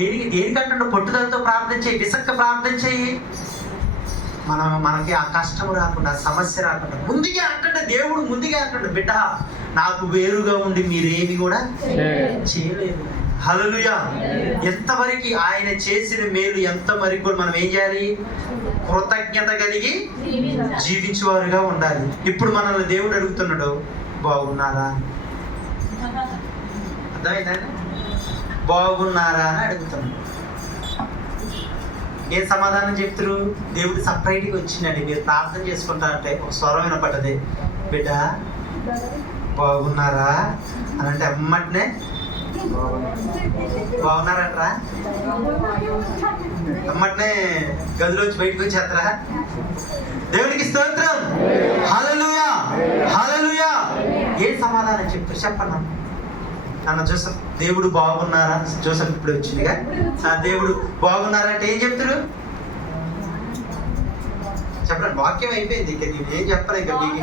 దేనికంటే పట్టుదలతో ప్రార్థన చేయి, విసక్క ప్రార్థన చేయి. మనకి ఆ కష్టం రాకుండా, సమస్య రాకుండా ముందుగా అంటుండే దేవుడు. ముందుగా అంటుండే బిడ్డ నాకు వేరుగా ఉండి మీరేమి కూడా చేయలేదు. హల్లెలూయా. ఎంతవరకు ఆయన చేసిన మేలు ఎంత వరకు కూడా మనం ఏం చేయాలి? కృతజ్ఞత కలిగి జీవించేవారుగా ఉండాలి. ఇప్పుడు మనల్ని దేవుడు అడుగుతున్నాడు, బాగున్నారా? అర్థమైందండి. బాగున్నారా అని అడుగుతున్నాడు. ఏం సమాధానం చెప్తారు? దేవుడు సపరేట్గా వచ్చిందండి, మీరు ప్రార్థన చేసుకుంటారంటే ఒక స్వరం వినపడ్డది, బిడ్డ బాగున్నారా అని అంటే అమ్మటనే బాగున్నారంటరా, అమ్మటనే గదిలోంచి బయటకు వచ్చేస్తారా? దేవునికి స్తోత్రం. హల్లెలూయా. హల్లెలూయా. ఏం సమాధానం చెప్తారు చెప్పండి అన్న. జోసెఫ్ దేవుడు బాగున్నారా? జోసెఫ్ ఇప్పుడు వచ్చిందిగా. దేవుడు బాగున్నారా అంటే ఏం చెప్తారు చెప్పండి. వాక్యం అయిపోయింది, ఇక నేను ఏం చెప్పను. ఇక మీకు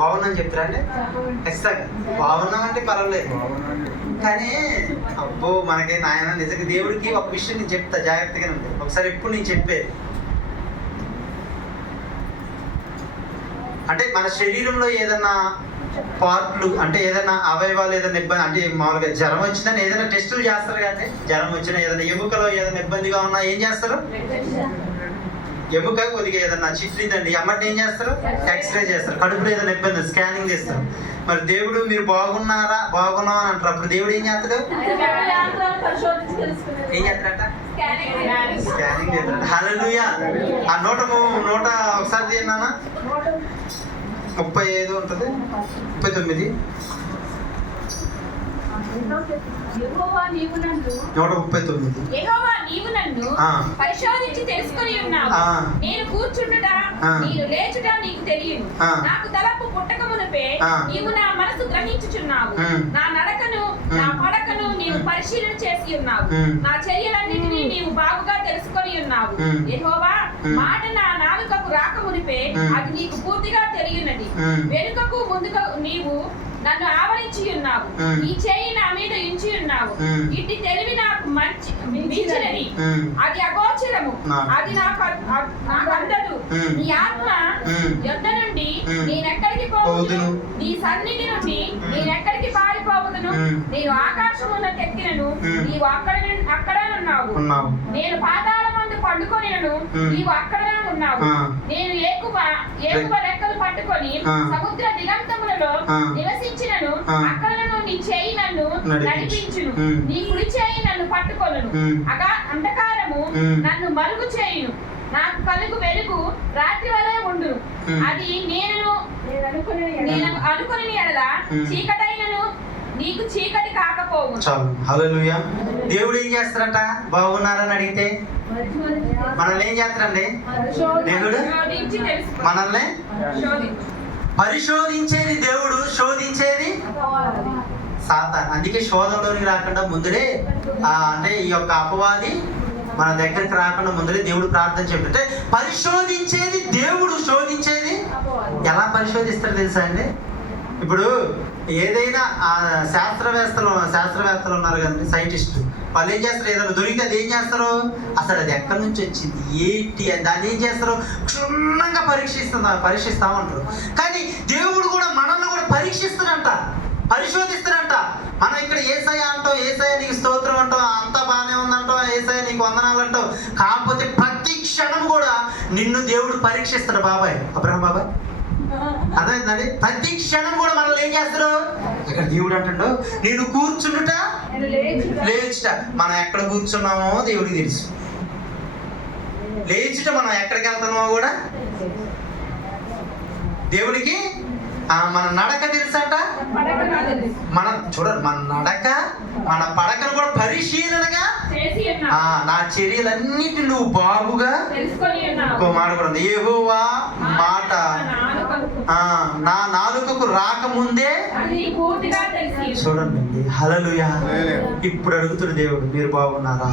బాగున్నాను చెప్తారా అంటే ఖచ్చితంగా బాగున్నామంటే పర్వాలేదు. కానీ అబ్బో మనకి నాయన నిజంగా దేవుడికి ఒక విషయం నేను చెప్తా, జాగ్రత్తగా ఉంది ఒకసారి. ఎప్పుడు నేను చెప్పేది అంటే మన శరీరంలో ఏదైనా పార్ట్లు అంటే ఏదైనా అవయవాలు ఏదైనా ఇబ్బంది అంటే మామూలుగా జ్వరం వచ్చిందని ఏదైనా టెస్టులు చేస్తారు కానీ జ్వరం వచ్చినా ఏదైనా ఎముకలో ఏదైనా ఇబ్బందిగా ఉన్నా ఏం చేస్తారు? ఎముక కొద్దిగా ఏదన్నా చిట్లిందండి అమ్మటి ఏం చేస్తారు? ఎక్స్రే చేస్తారు. కడుపులో ఏదైనా ఇబ్బంది స్కానింగ్ చేస్తారు. మరి దేవుడు మీరు బాగున్నారా బాగున్నాం అని అంటారు. అప్పుడు దేవుడు ఏం చేస్తాడు? ఏం చేస్తాడట? స్కానింగ్ చేస్తాడు. హల్లెలూయా. ఆ నోట ఒకసారి తిన్నానా 35 ఉంటుంది 39 యెహోవా నీవు నన్ను 139 యెహోవా నీవు నన్ను పరిశోధించి తెలుసుకొని ఉన్నావు. నేను కూర్చుండుట నేను లేచుట నీకు తెలియను. నాకు తలపు పుట్టక మునుపే నీవు నా మనసు గ్రహించుచున్నావు. నా నడకను నా పడకను నీవు పరిశీలన చేసి ఉన్నావు. నా చర్యలన్నిటినీ నీవు బాగుగా తెలుసుకొని ఉన్నావు. యెహోవా మాట నా నాలుకకు రాక మునిపే అది నీకు పూర్తిగా తెలియనది. వెనుకకు ముందుకు నీవు నన్ను ఆవరించి ఉన్నావు. నీ చేయి నా మీద ఉంచి ఉన్నావు. ఇట్టి తెలివి నాకు మించినది. అది అగోచరము. అది నాకు అందదు. నీ ఆత్మ యొద్ద నుండి నేనెక్కడికి పోవుదును? నీ సన్నిధి నుండి నేనెక్కడికి పారిపోవుదును? నేను ఆకాశమున ఎక్కినను నీవు అక్కడనున్నావు. నేను పాతాళమందు పండుకొనినను నీవు అక్కడనే ఉన్నావు. నేను ఏకువ రెక్కలు పట్టుకొని సముద్ర దిగంతములలో నివసించినను అక్కడను నీ చేయి నన్ను నడిపించును. నీ కుడి చేయి నన్ను పట్టుకొనును. అంధకారము నన్ను మరుగు చేయును. నాకు కలుగు వెలుగు రాత్రి వలె ఉండును. అది నేను అనుకుని ఎడల చీకటైనను నీకు చీకటి కాకపోవు. చాలు. హల్లెలూయా. దేవుడు ఏం చేస్తారంట? బాగున్నారని అడిగితే మనల్ని ఏం చేస్తారండి? దేవుడు మనల్ని పరిశోధించేది దేవుడు, శోధించేది సాతాను. అందుకే శోధనలోనికి రాకుండా ముందులే అంటే ఈ యొక్క అపవాది మన దగ్గరికి రాకుండా ముందులే దేవుడు ప్రార్థన చెప్పితే పరిశోధించేది దేవుడు, శోధించేది ఎలా పరిశోధిస్తాడు తెలుసా అండి? ఇప్పుడు ఏదైనా శాస్త్రవేత్తలు ఉన్నారు కదండి, సైంటిస్టు, వాళ్ళు ఏం చేస్తారు? ఏదైనా దొరికితే అది ఏం చేస్తారు? అసలు అది ఎక్కడి నుంచి వచ్చింది ఏంటి అని దాన్ని ఏం చేస్తారు? క్షుణ్ణంగా పరీక్షిస్తా ఉంటారు. కానీ దేవుడు కూడా మనల్ని కూడా పరీక్షిస్తాడంట, పరిశోధిస్తాడంట. మనం ఇక్కడ యేసయ్య అంటాం, యేసయ్య నీకు స్తోత్రం అంటాం, అంతా బాగానే ఉందంటాం, యేసయ్య నీకు వందనాలు అంటాం. కాకపోతే ప్రతి క్షణం కూడా నిన్ను దేవుడు పరీక్షిస్తాడు. బాబాయ్ అబ్రహం బాబాయ్ అర్థమైందండి? ప్రతి క్షణం కూడా మనల్ని ఏం చేస్తారు? ఇక్కడ దేవుడు అంటాడు నేను కూర్చుండుట లేచుట. మనం ఎక్కడ కూర్చున్నామో దేవుడికి తెలుసు. లేచుట మనం ఎక్కడికి వెళ్తున్నామో కూడా దేవుడికి. మన నడక తెలుసట. మనం చూడండి, మన నడక మన పడకను కూడా పరిశీలనగా నా చర్యలన్నిటి నువ్వు బాగుగా మాట్లాడుకుంది. యెహోవా మాట నా నాలుకకు రాకముందే చూడండి. హల్లెలూయా. ఇప్పుడు అడుగుతున్న దేవుడు మీరు బాగున్నారా?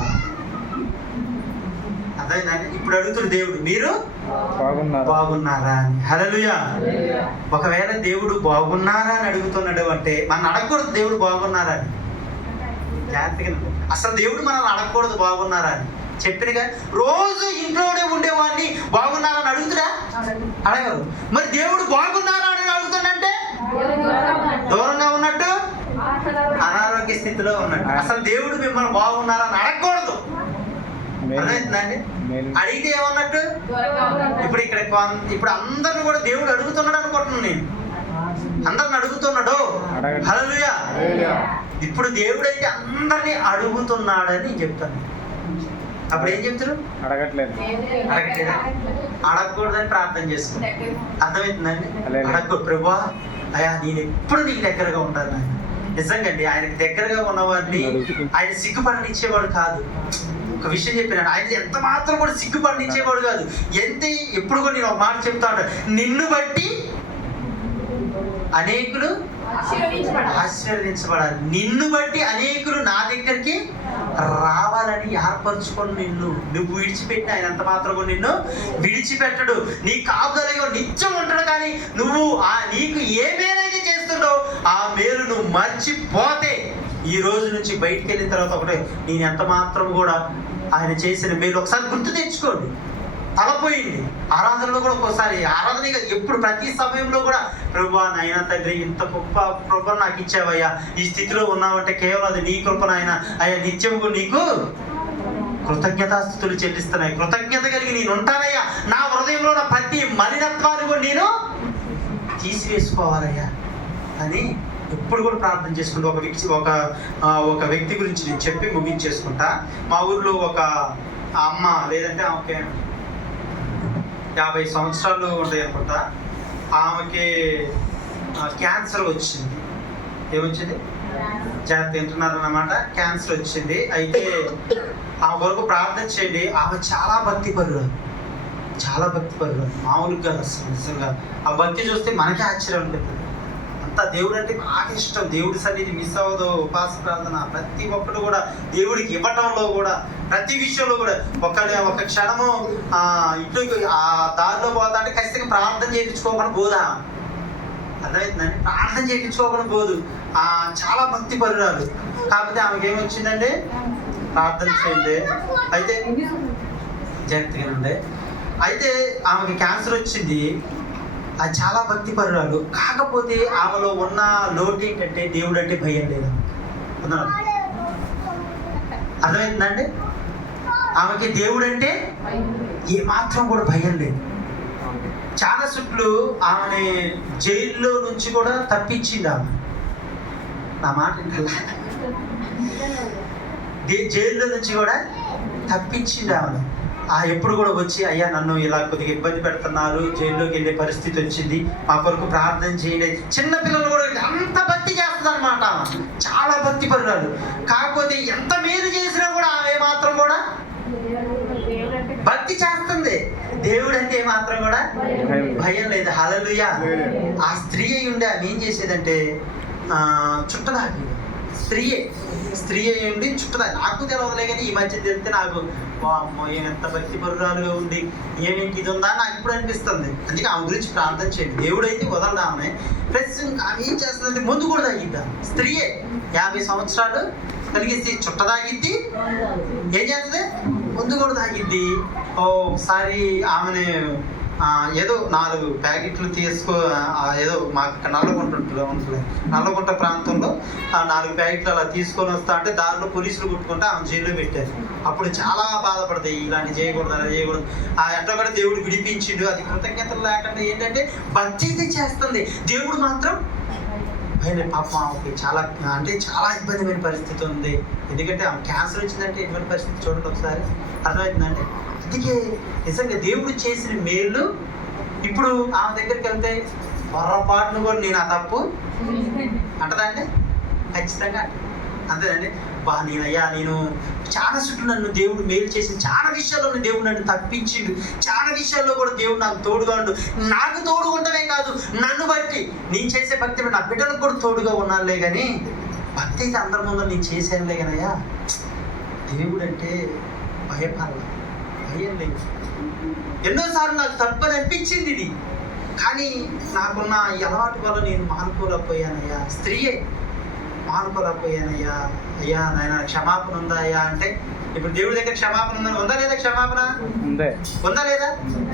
అర్థమైందండి? ఇప్పుడు అడుగుతున్న దేవుడు మీరు బాగున్నారా అని. హల్లెలూయా. ఒకవేళ దేవుడు బాగున్నారా అని అడుగుతున్నాడు అంటే మనం అడగకూడదు దేవుడు బాగున్నారా అని. జాగ్రత్తగా అసలు దేవుడు మనల్ని అడగకూడదు బాగున్నారా అని. చెప్పినగా రోజు ఇంట్లోనే ఉండేవాడిని బాగున్నారని అడుగుతురా? అడగరు. మరి దేవుడు బాగున్నారా అని అడుగుతాడంటే దూరంగా ఉన్నట్టు, అనారోగ్య స్థితిలో ఉన్నట్టు. అసలు దేవుడు మిమ్మల్ని బాగున్నారా అని అడగకూడదు. అర్థమవుతుందండి? అడిగితే ఏమన్నట్టు? ఇప్పుడు అందరిని కూడా దేవుడు అడుగుతున్నాడు అనుకుంటున్నాను నేను. అందరిని అడుగుతున్నాడు. హల్లెలూయా. ఇప్పుడు దేవుడు అయితే అందరినీ అడుగుతున్నాడని చెప్తాను. అప్పుడు ఏం చెప్తారు? అడగట్లేదా? అడగకూడదని ప్రార్థన చేసుకోండి. అర్థమవుతుందండి? అడగకూడదు. ప్రభువా అయ్యా నేను ఎప్పుడు నీకు దగ్గరగా ఉంటాను. నిజంగా అండి, ఆయనకి దగ్గరగా ఉన్నవాడిని ఆయన సిగ్గుపడనిచ్చేవాడు కాదు. ఒక విషయం చెప్పినాడు, ఆయన ఎంత మాత్రం కూడా సిగ్గుపడనిచ్చేవాడు కాదు. ఎప్పుడు కూడా నేను ఒక మాట చెప్తా ఉంటాను, నిన్ను బట్టి అనేకులు ఆశీర్వదించబడాలి. నిన్ను బట్టి అనేకులు నా దగ్గరికి రావాలని ఏర్పరచుకొని నువ్వు విడిచిపెట్టి ఆయన ఎంత మాత్రం కూడా నిన్ను విడిచిపెట్టడు. నీ కాపుదలగా నిత్యం ఉంటాడు. కానీ నువ్వు నీకు ఏ మేలైతే చేస్తుండో ఆ మేలు నువ్వు మర్చిపోతే ఈ రోజు నుంచి బయటికి వెళ్ళిన తర్వాత ఒకటే నేను ఎంత మాత్రం కూడా ఆయన చేసిన మేలు ఒకసారి గుర్తు తెచ్చుకోండి. తలపోయింది. ఆరాధనలో కూడా ఒక్కోసారి ఆరాధన ఎప్పుడు ప్రతి సమయంలో కూడా ప్రభువా నాయన తండ్రి ఇంత గొప్ప కృపను నాకు ఇచ్చావయ్యా, ఈ స్థితిలో ఉన్నావంటే కేవలం అది నీ కృప నాయన అయ్యా, నిత్యము నీకు కృతజ్ఞతాస్తుతులు చెల్లిస్తున్నాయి. కృతజ్ఞత కలిగి నేను ఉంటానయ్యా, నా హృదయంలో ఉన్న ప్రతి మలినత్వాన్ని కూడా నేను తీసివేసుకోవాలయ్యా అని ఎప్పుడు కూడా ప్రార్థన చేసుకుంటూ ఒక వ్యక్తి గురించి నేను చెప్పి ముగించేసుకుంటా. మా ఊర్లో ఒక అమ్మ, లేదంటే ఆమెకి 50 సంవత్సరాలు ఉంటాయి అనుకుంటా, ఆమెకి క్యాన్సర్ వచ్చింది. ఏమొచ్చింది? జాగ్రత్త వింటున్నారు అన్నమాట. క్యాన్సర్ వచ్చింది. అయితే ఆమె కొరకు ప్రార్థన చేయండి. ఆమె చాలా భక్తిపరురాలు, చాలా భక్తిపరురాలు, మామూలుగా కాదు అసలు. నిజంగా ఆ భక్తి చూస్తే మనకే ఆశ్చర్యం ఉంటుంది. అంతా దేవుడు అంటే బాగా ఇష్టం. దేవుడి సన్నిధి మిస్ అవ్వదు. ఉపాస ప్రార్థన ప్రతి ఒక్కరు కూడా దేవుడికి ఇవ్వటంలో కూడా, ప్రతి విషయంలో కూడా ఒక క్షణము ఇటు ఆ దారిలో పోతా అంటే ఖచ్చితంగా ప్రార్థన చేయించుకోకుండా పోదా, అర్థమవుతుందండి? ప్రార్థన చేయించుకోకుండా పోదు. చాలా భక్తి పరురాలు. కాకపోతే ఆమెకి ఏమొచ్చిందండి? ప్రార్థన చేయండి. అయితే జాగ్రత్తగానండి. అయితే ఆమెకి క్యాన్సర్ వచ్చింది. అది చాలా భక్తి పరురాలు. కాకపోతే ఆమెలో ఉన్న లోటు ఏంటంటే దేవుడు అంటే భయం లేదు. అర్థమవుతుందండి? ఆమెకి దేవుడు అంటే ఏమాత్రం కూడా భయం లేదు. చాలా సుట్లు ఆమెని జైల్లో నుంచి కూడా తప్పించింది. ఆమె నా మాట జైల్లో నుంచి కూడా తప్పించింది ఆమె. ఎప్పుడు కూడా వచ్చి అయ్యా నన్ను ఇలా కొద్దిగా ఇబ్బంది పెడుతున్నారు, జైల్లోకి వెళ్ళే పరిస్థితి వచ్చింది, మా కొరకు ప్రార్థన చేయండి. చిన్న పిల్లలు కూడా అంత భక్తి చేస్తుంది అనమాట. చాలా భక్తి పరురాలు. కాకపోతే ఎంత మేలు చేసినా కూడా ఆమె మాత్రం కూడా భక్తి చేస్తుంది. దేవుడు అంటే మాత్రం కూడా భయం లేదు. హల్లెలూయా. ఆ స్త్రీ అయి ఉండి ఆమె ఏం చేసేదంటే చుట్టదాగి స్త్రీ అయి ఉండి చుట్టదాగి. నాకు తెలవదులే కానీ ఈ మధ్య తెలిస్తే నాకు అమ్మో ఎంత భక్తి పరురాలుగా ఉండి ఏమేంటి ఇది ఉందా నాకు ఇప్పుడు అనిపిస్తుంది. అందుకే ఆమె గురించి ప్రార్థన చేయండి. దేవుడు అయితే వదలడా ఆమె. ప్లస్ ఆమె ఏం చేస్తుందంటే ముందు కూడా తాగిద్దా. స్త్రీయే 50 సంవత్సరాలు కలిగేసి చుట్ట తాగిద్ది. ఏం చేస్తుంది? ముందు కూడా తాగిద్ది. ఒకసారి ఆమెని ఏదో 4 ప్యాకెట్లు ఏదో మాకు నల్లగుంట ప్రాంతంలో 4 ప్యాకెట్లు అలా తీసుకొని వస్తా అంటే దారిలో పోలీసులు కొట్టుకుంటే ఆమె జైల్లో పెట్టారు. అప్పుడు చాలా బాధపడతాయి, ఇలాంటి చేయకూడదు అలా చేయకూడదు. ఎట్లా కూడా దేవుడు విడిపించిండు. అది కృతజ్ఞతలు లేకుండా ఏంటంటే భక్తి అయితే చేస్తుంది. దేవుడు మాత్రం పాపం ఆమెకి చాలా అంటే చాలా ఇబ్బందిమైన పరిస్థితి ఉంది. ఎందుకంటే ఆమె క్యాన్సర్ వచ్చిందంటే ఇటువంటి పరిస్థితి చూడండి ఒకసారి. అర్థమవుతుందంటే అందుకే నిజంగా దేవుడు చేసిన మేలు ఇప్పుడు ఆమె దగ్గరికి వెళ్తే పొరపాటును కూడా నేను ఆ తప్పు అంటదా అండి? ఖచ్చితంగా అంతేనండి. నేను చాలా చుట్టూ నన్ను దేవుడు మేలు చేసి చాలా విషయాల్లో దేవుడు నన్ను తప్పించిండు. చాలా విషయాల్లో కూడా దేవుడు నాకు తోడుగా ఉండు. నాకు తోడు ఉండమే కాదు, నన్ను బట్టి నేను చేసే భక్తి నా బిడ్డలకు కూడా తోడుగా ఉన్నానులే. కానీ భక్తి అయితే అందరి ముందు నేను చేశానులే కానయ్యా. దేవుడు అంటే భయపడాలి, భయం లేదు. ఎన్నోసార్లు నాకు తప్పని అనిపించింది ఇది, కానీ నాకున్న ఈ అలవాటు వల్ల నేను మానుకోలేకపోయానయ్యా. స్త్రీయే మానుకోలేకపోయానయ్యా. అయ్యా నాయన క్షమాపణ ఉందా అయ్యా అంటే, ఇప్పుడు దేవుడి దగ్గర క్షమాపణ ఉందా లేదా? క్షమాపణ ఉందా లేదా?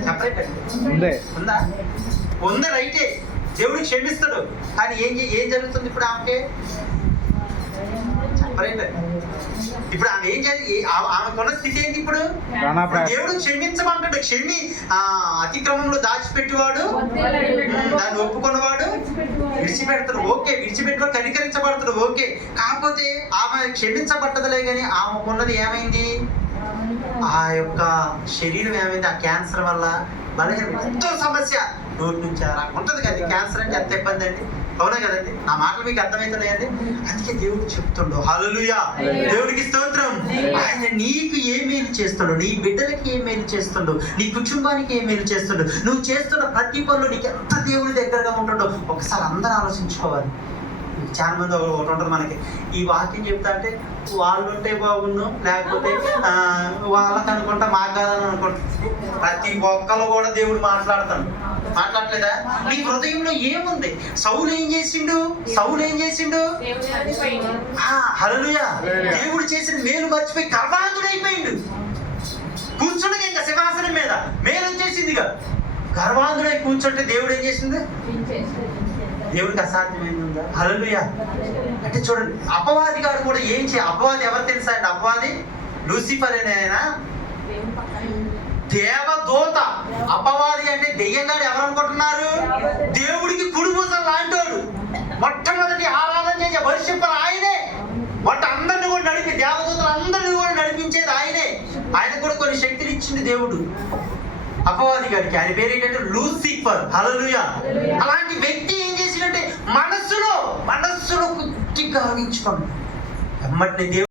చెప్పరేట్ అంటే ఉందా? ఉందా? రైటే, దేవుడు క్షమిస్తాడు. కానీ ఏం జరుగుతుంది ఇప్పుడు ఆమెకి? చెప్పరేట్. ఇప్పుడు ఆమె ఏం చేయాలి? ఆమెకున్న స్థితి ఏంటి ఇప్పుడు? దేవుడు క్షమించమంటాడు. అతిక్రమంలో దాచిపెట్టేవాడు, దాన్ని ఒప్పుకున్నవాడు విడిచిపెడతాడు. ఓకే, విడిచిపెట్టేవాడు కనికరించబడతాడు. ఓకే, కాకపోతే ఆమె క్షమించబట్టదులే కానీ ఆమెకున్నది ఏమైంది? ఆ యొక్క శరీరం ఏమైంది? ఆ క్యాన్సర్ వల్ల ఎంతో సమస్య. నోటి నుంచి అలా ఉంటుంది కదా. క్యాన్సర్ అంటే ఎంత ఇబ్బంది అండి, అవునా కదండి? నా మాటలు మీకు అర్థమవుతున్నాయండి. అందుకే దేవుడు చెప్తుండు. హల్లెలూయా, దేవుడికి స్తోత్రం. ఆయన నీకు ఏ మేలు చేస్తుండో, నీ బిడ్డలకి ఏ మేలు చేస్తుండో, నీ కుటుంబానికి ఏ మేలు చేస్తుండో, నువ్వు చేస్తున్న ప్రతి పనులు నీకు ఎంత దేవుడి దగ్గరగా ఉంటుండో ఒకసారి అందరూ ఆలోచించుకోవాలి. చాలా మంది ఒకటి ఉంటుంది మనకి, ఈ వాక్యం చెప్తా అంటే వాళ్ళు ఉంటే బాగుండు, లేకపోతే వాళ్ళకి అనుకుంటా మాకు కాదని అనుకుంటా. ప్రతి ఒక్కరు కూడా దేవుడు మాట్లాడలేదా? నీ హృదయంలో ఏముంది? సౌలు ఏం చేసిండు? హల్లెలూయా, దేవుడు చేసిన మేలు మర్చిపోయి గర్వాంతుడైపోయిండు. కూర్చుండగా ఇంకా సింహాసనం మీద రీతిగా గర్వాంధుడై కూర్చుంటే దేవుడు ఏం చేసింది? దేవుడికి అసాధ్యమైంది ఉందా? హల్లెలూయా. అంటే చూడండి, అపవాది గారు కూడా ఏం అపవాది ఎవరు తెలుసా అండి? అపవాది లూసిఫర్ అనే ఆయన దేవదూత. అపవాది అంటే దెయ్యంగాడు ఎవరు అనుకుంటున్నారు? దేవుడికి కుడిభుజం లాంటోడు. మొట్టమొదటి ఆరాధన చేసే వర్షిప్పర్ ఆయనే. అందరిని కూడా దేవదూతలు అందరిని కూడా నడిపించేది ఆయనే. ఆయనకు కూడా కొన్ని శక్తులు ఇచ్చింది దేవుడు అపవాది గారికి. ఆయన పేరు ఏంటంటే లూసిఫర్. హల్లెలూయా. అలాంటి వ్యక్తి ఏం చేసినట్టే మనస్సులో కొద్దిగా గర్వించుకోండి. ఎమ్మటిని దేవుడు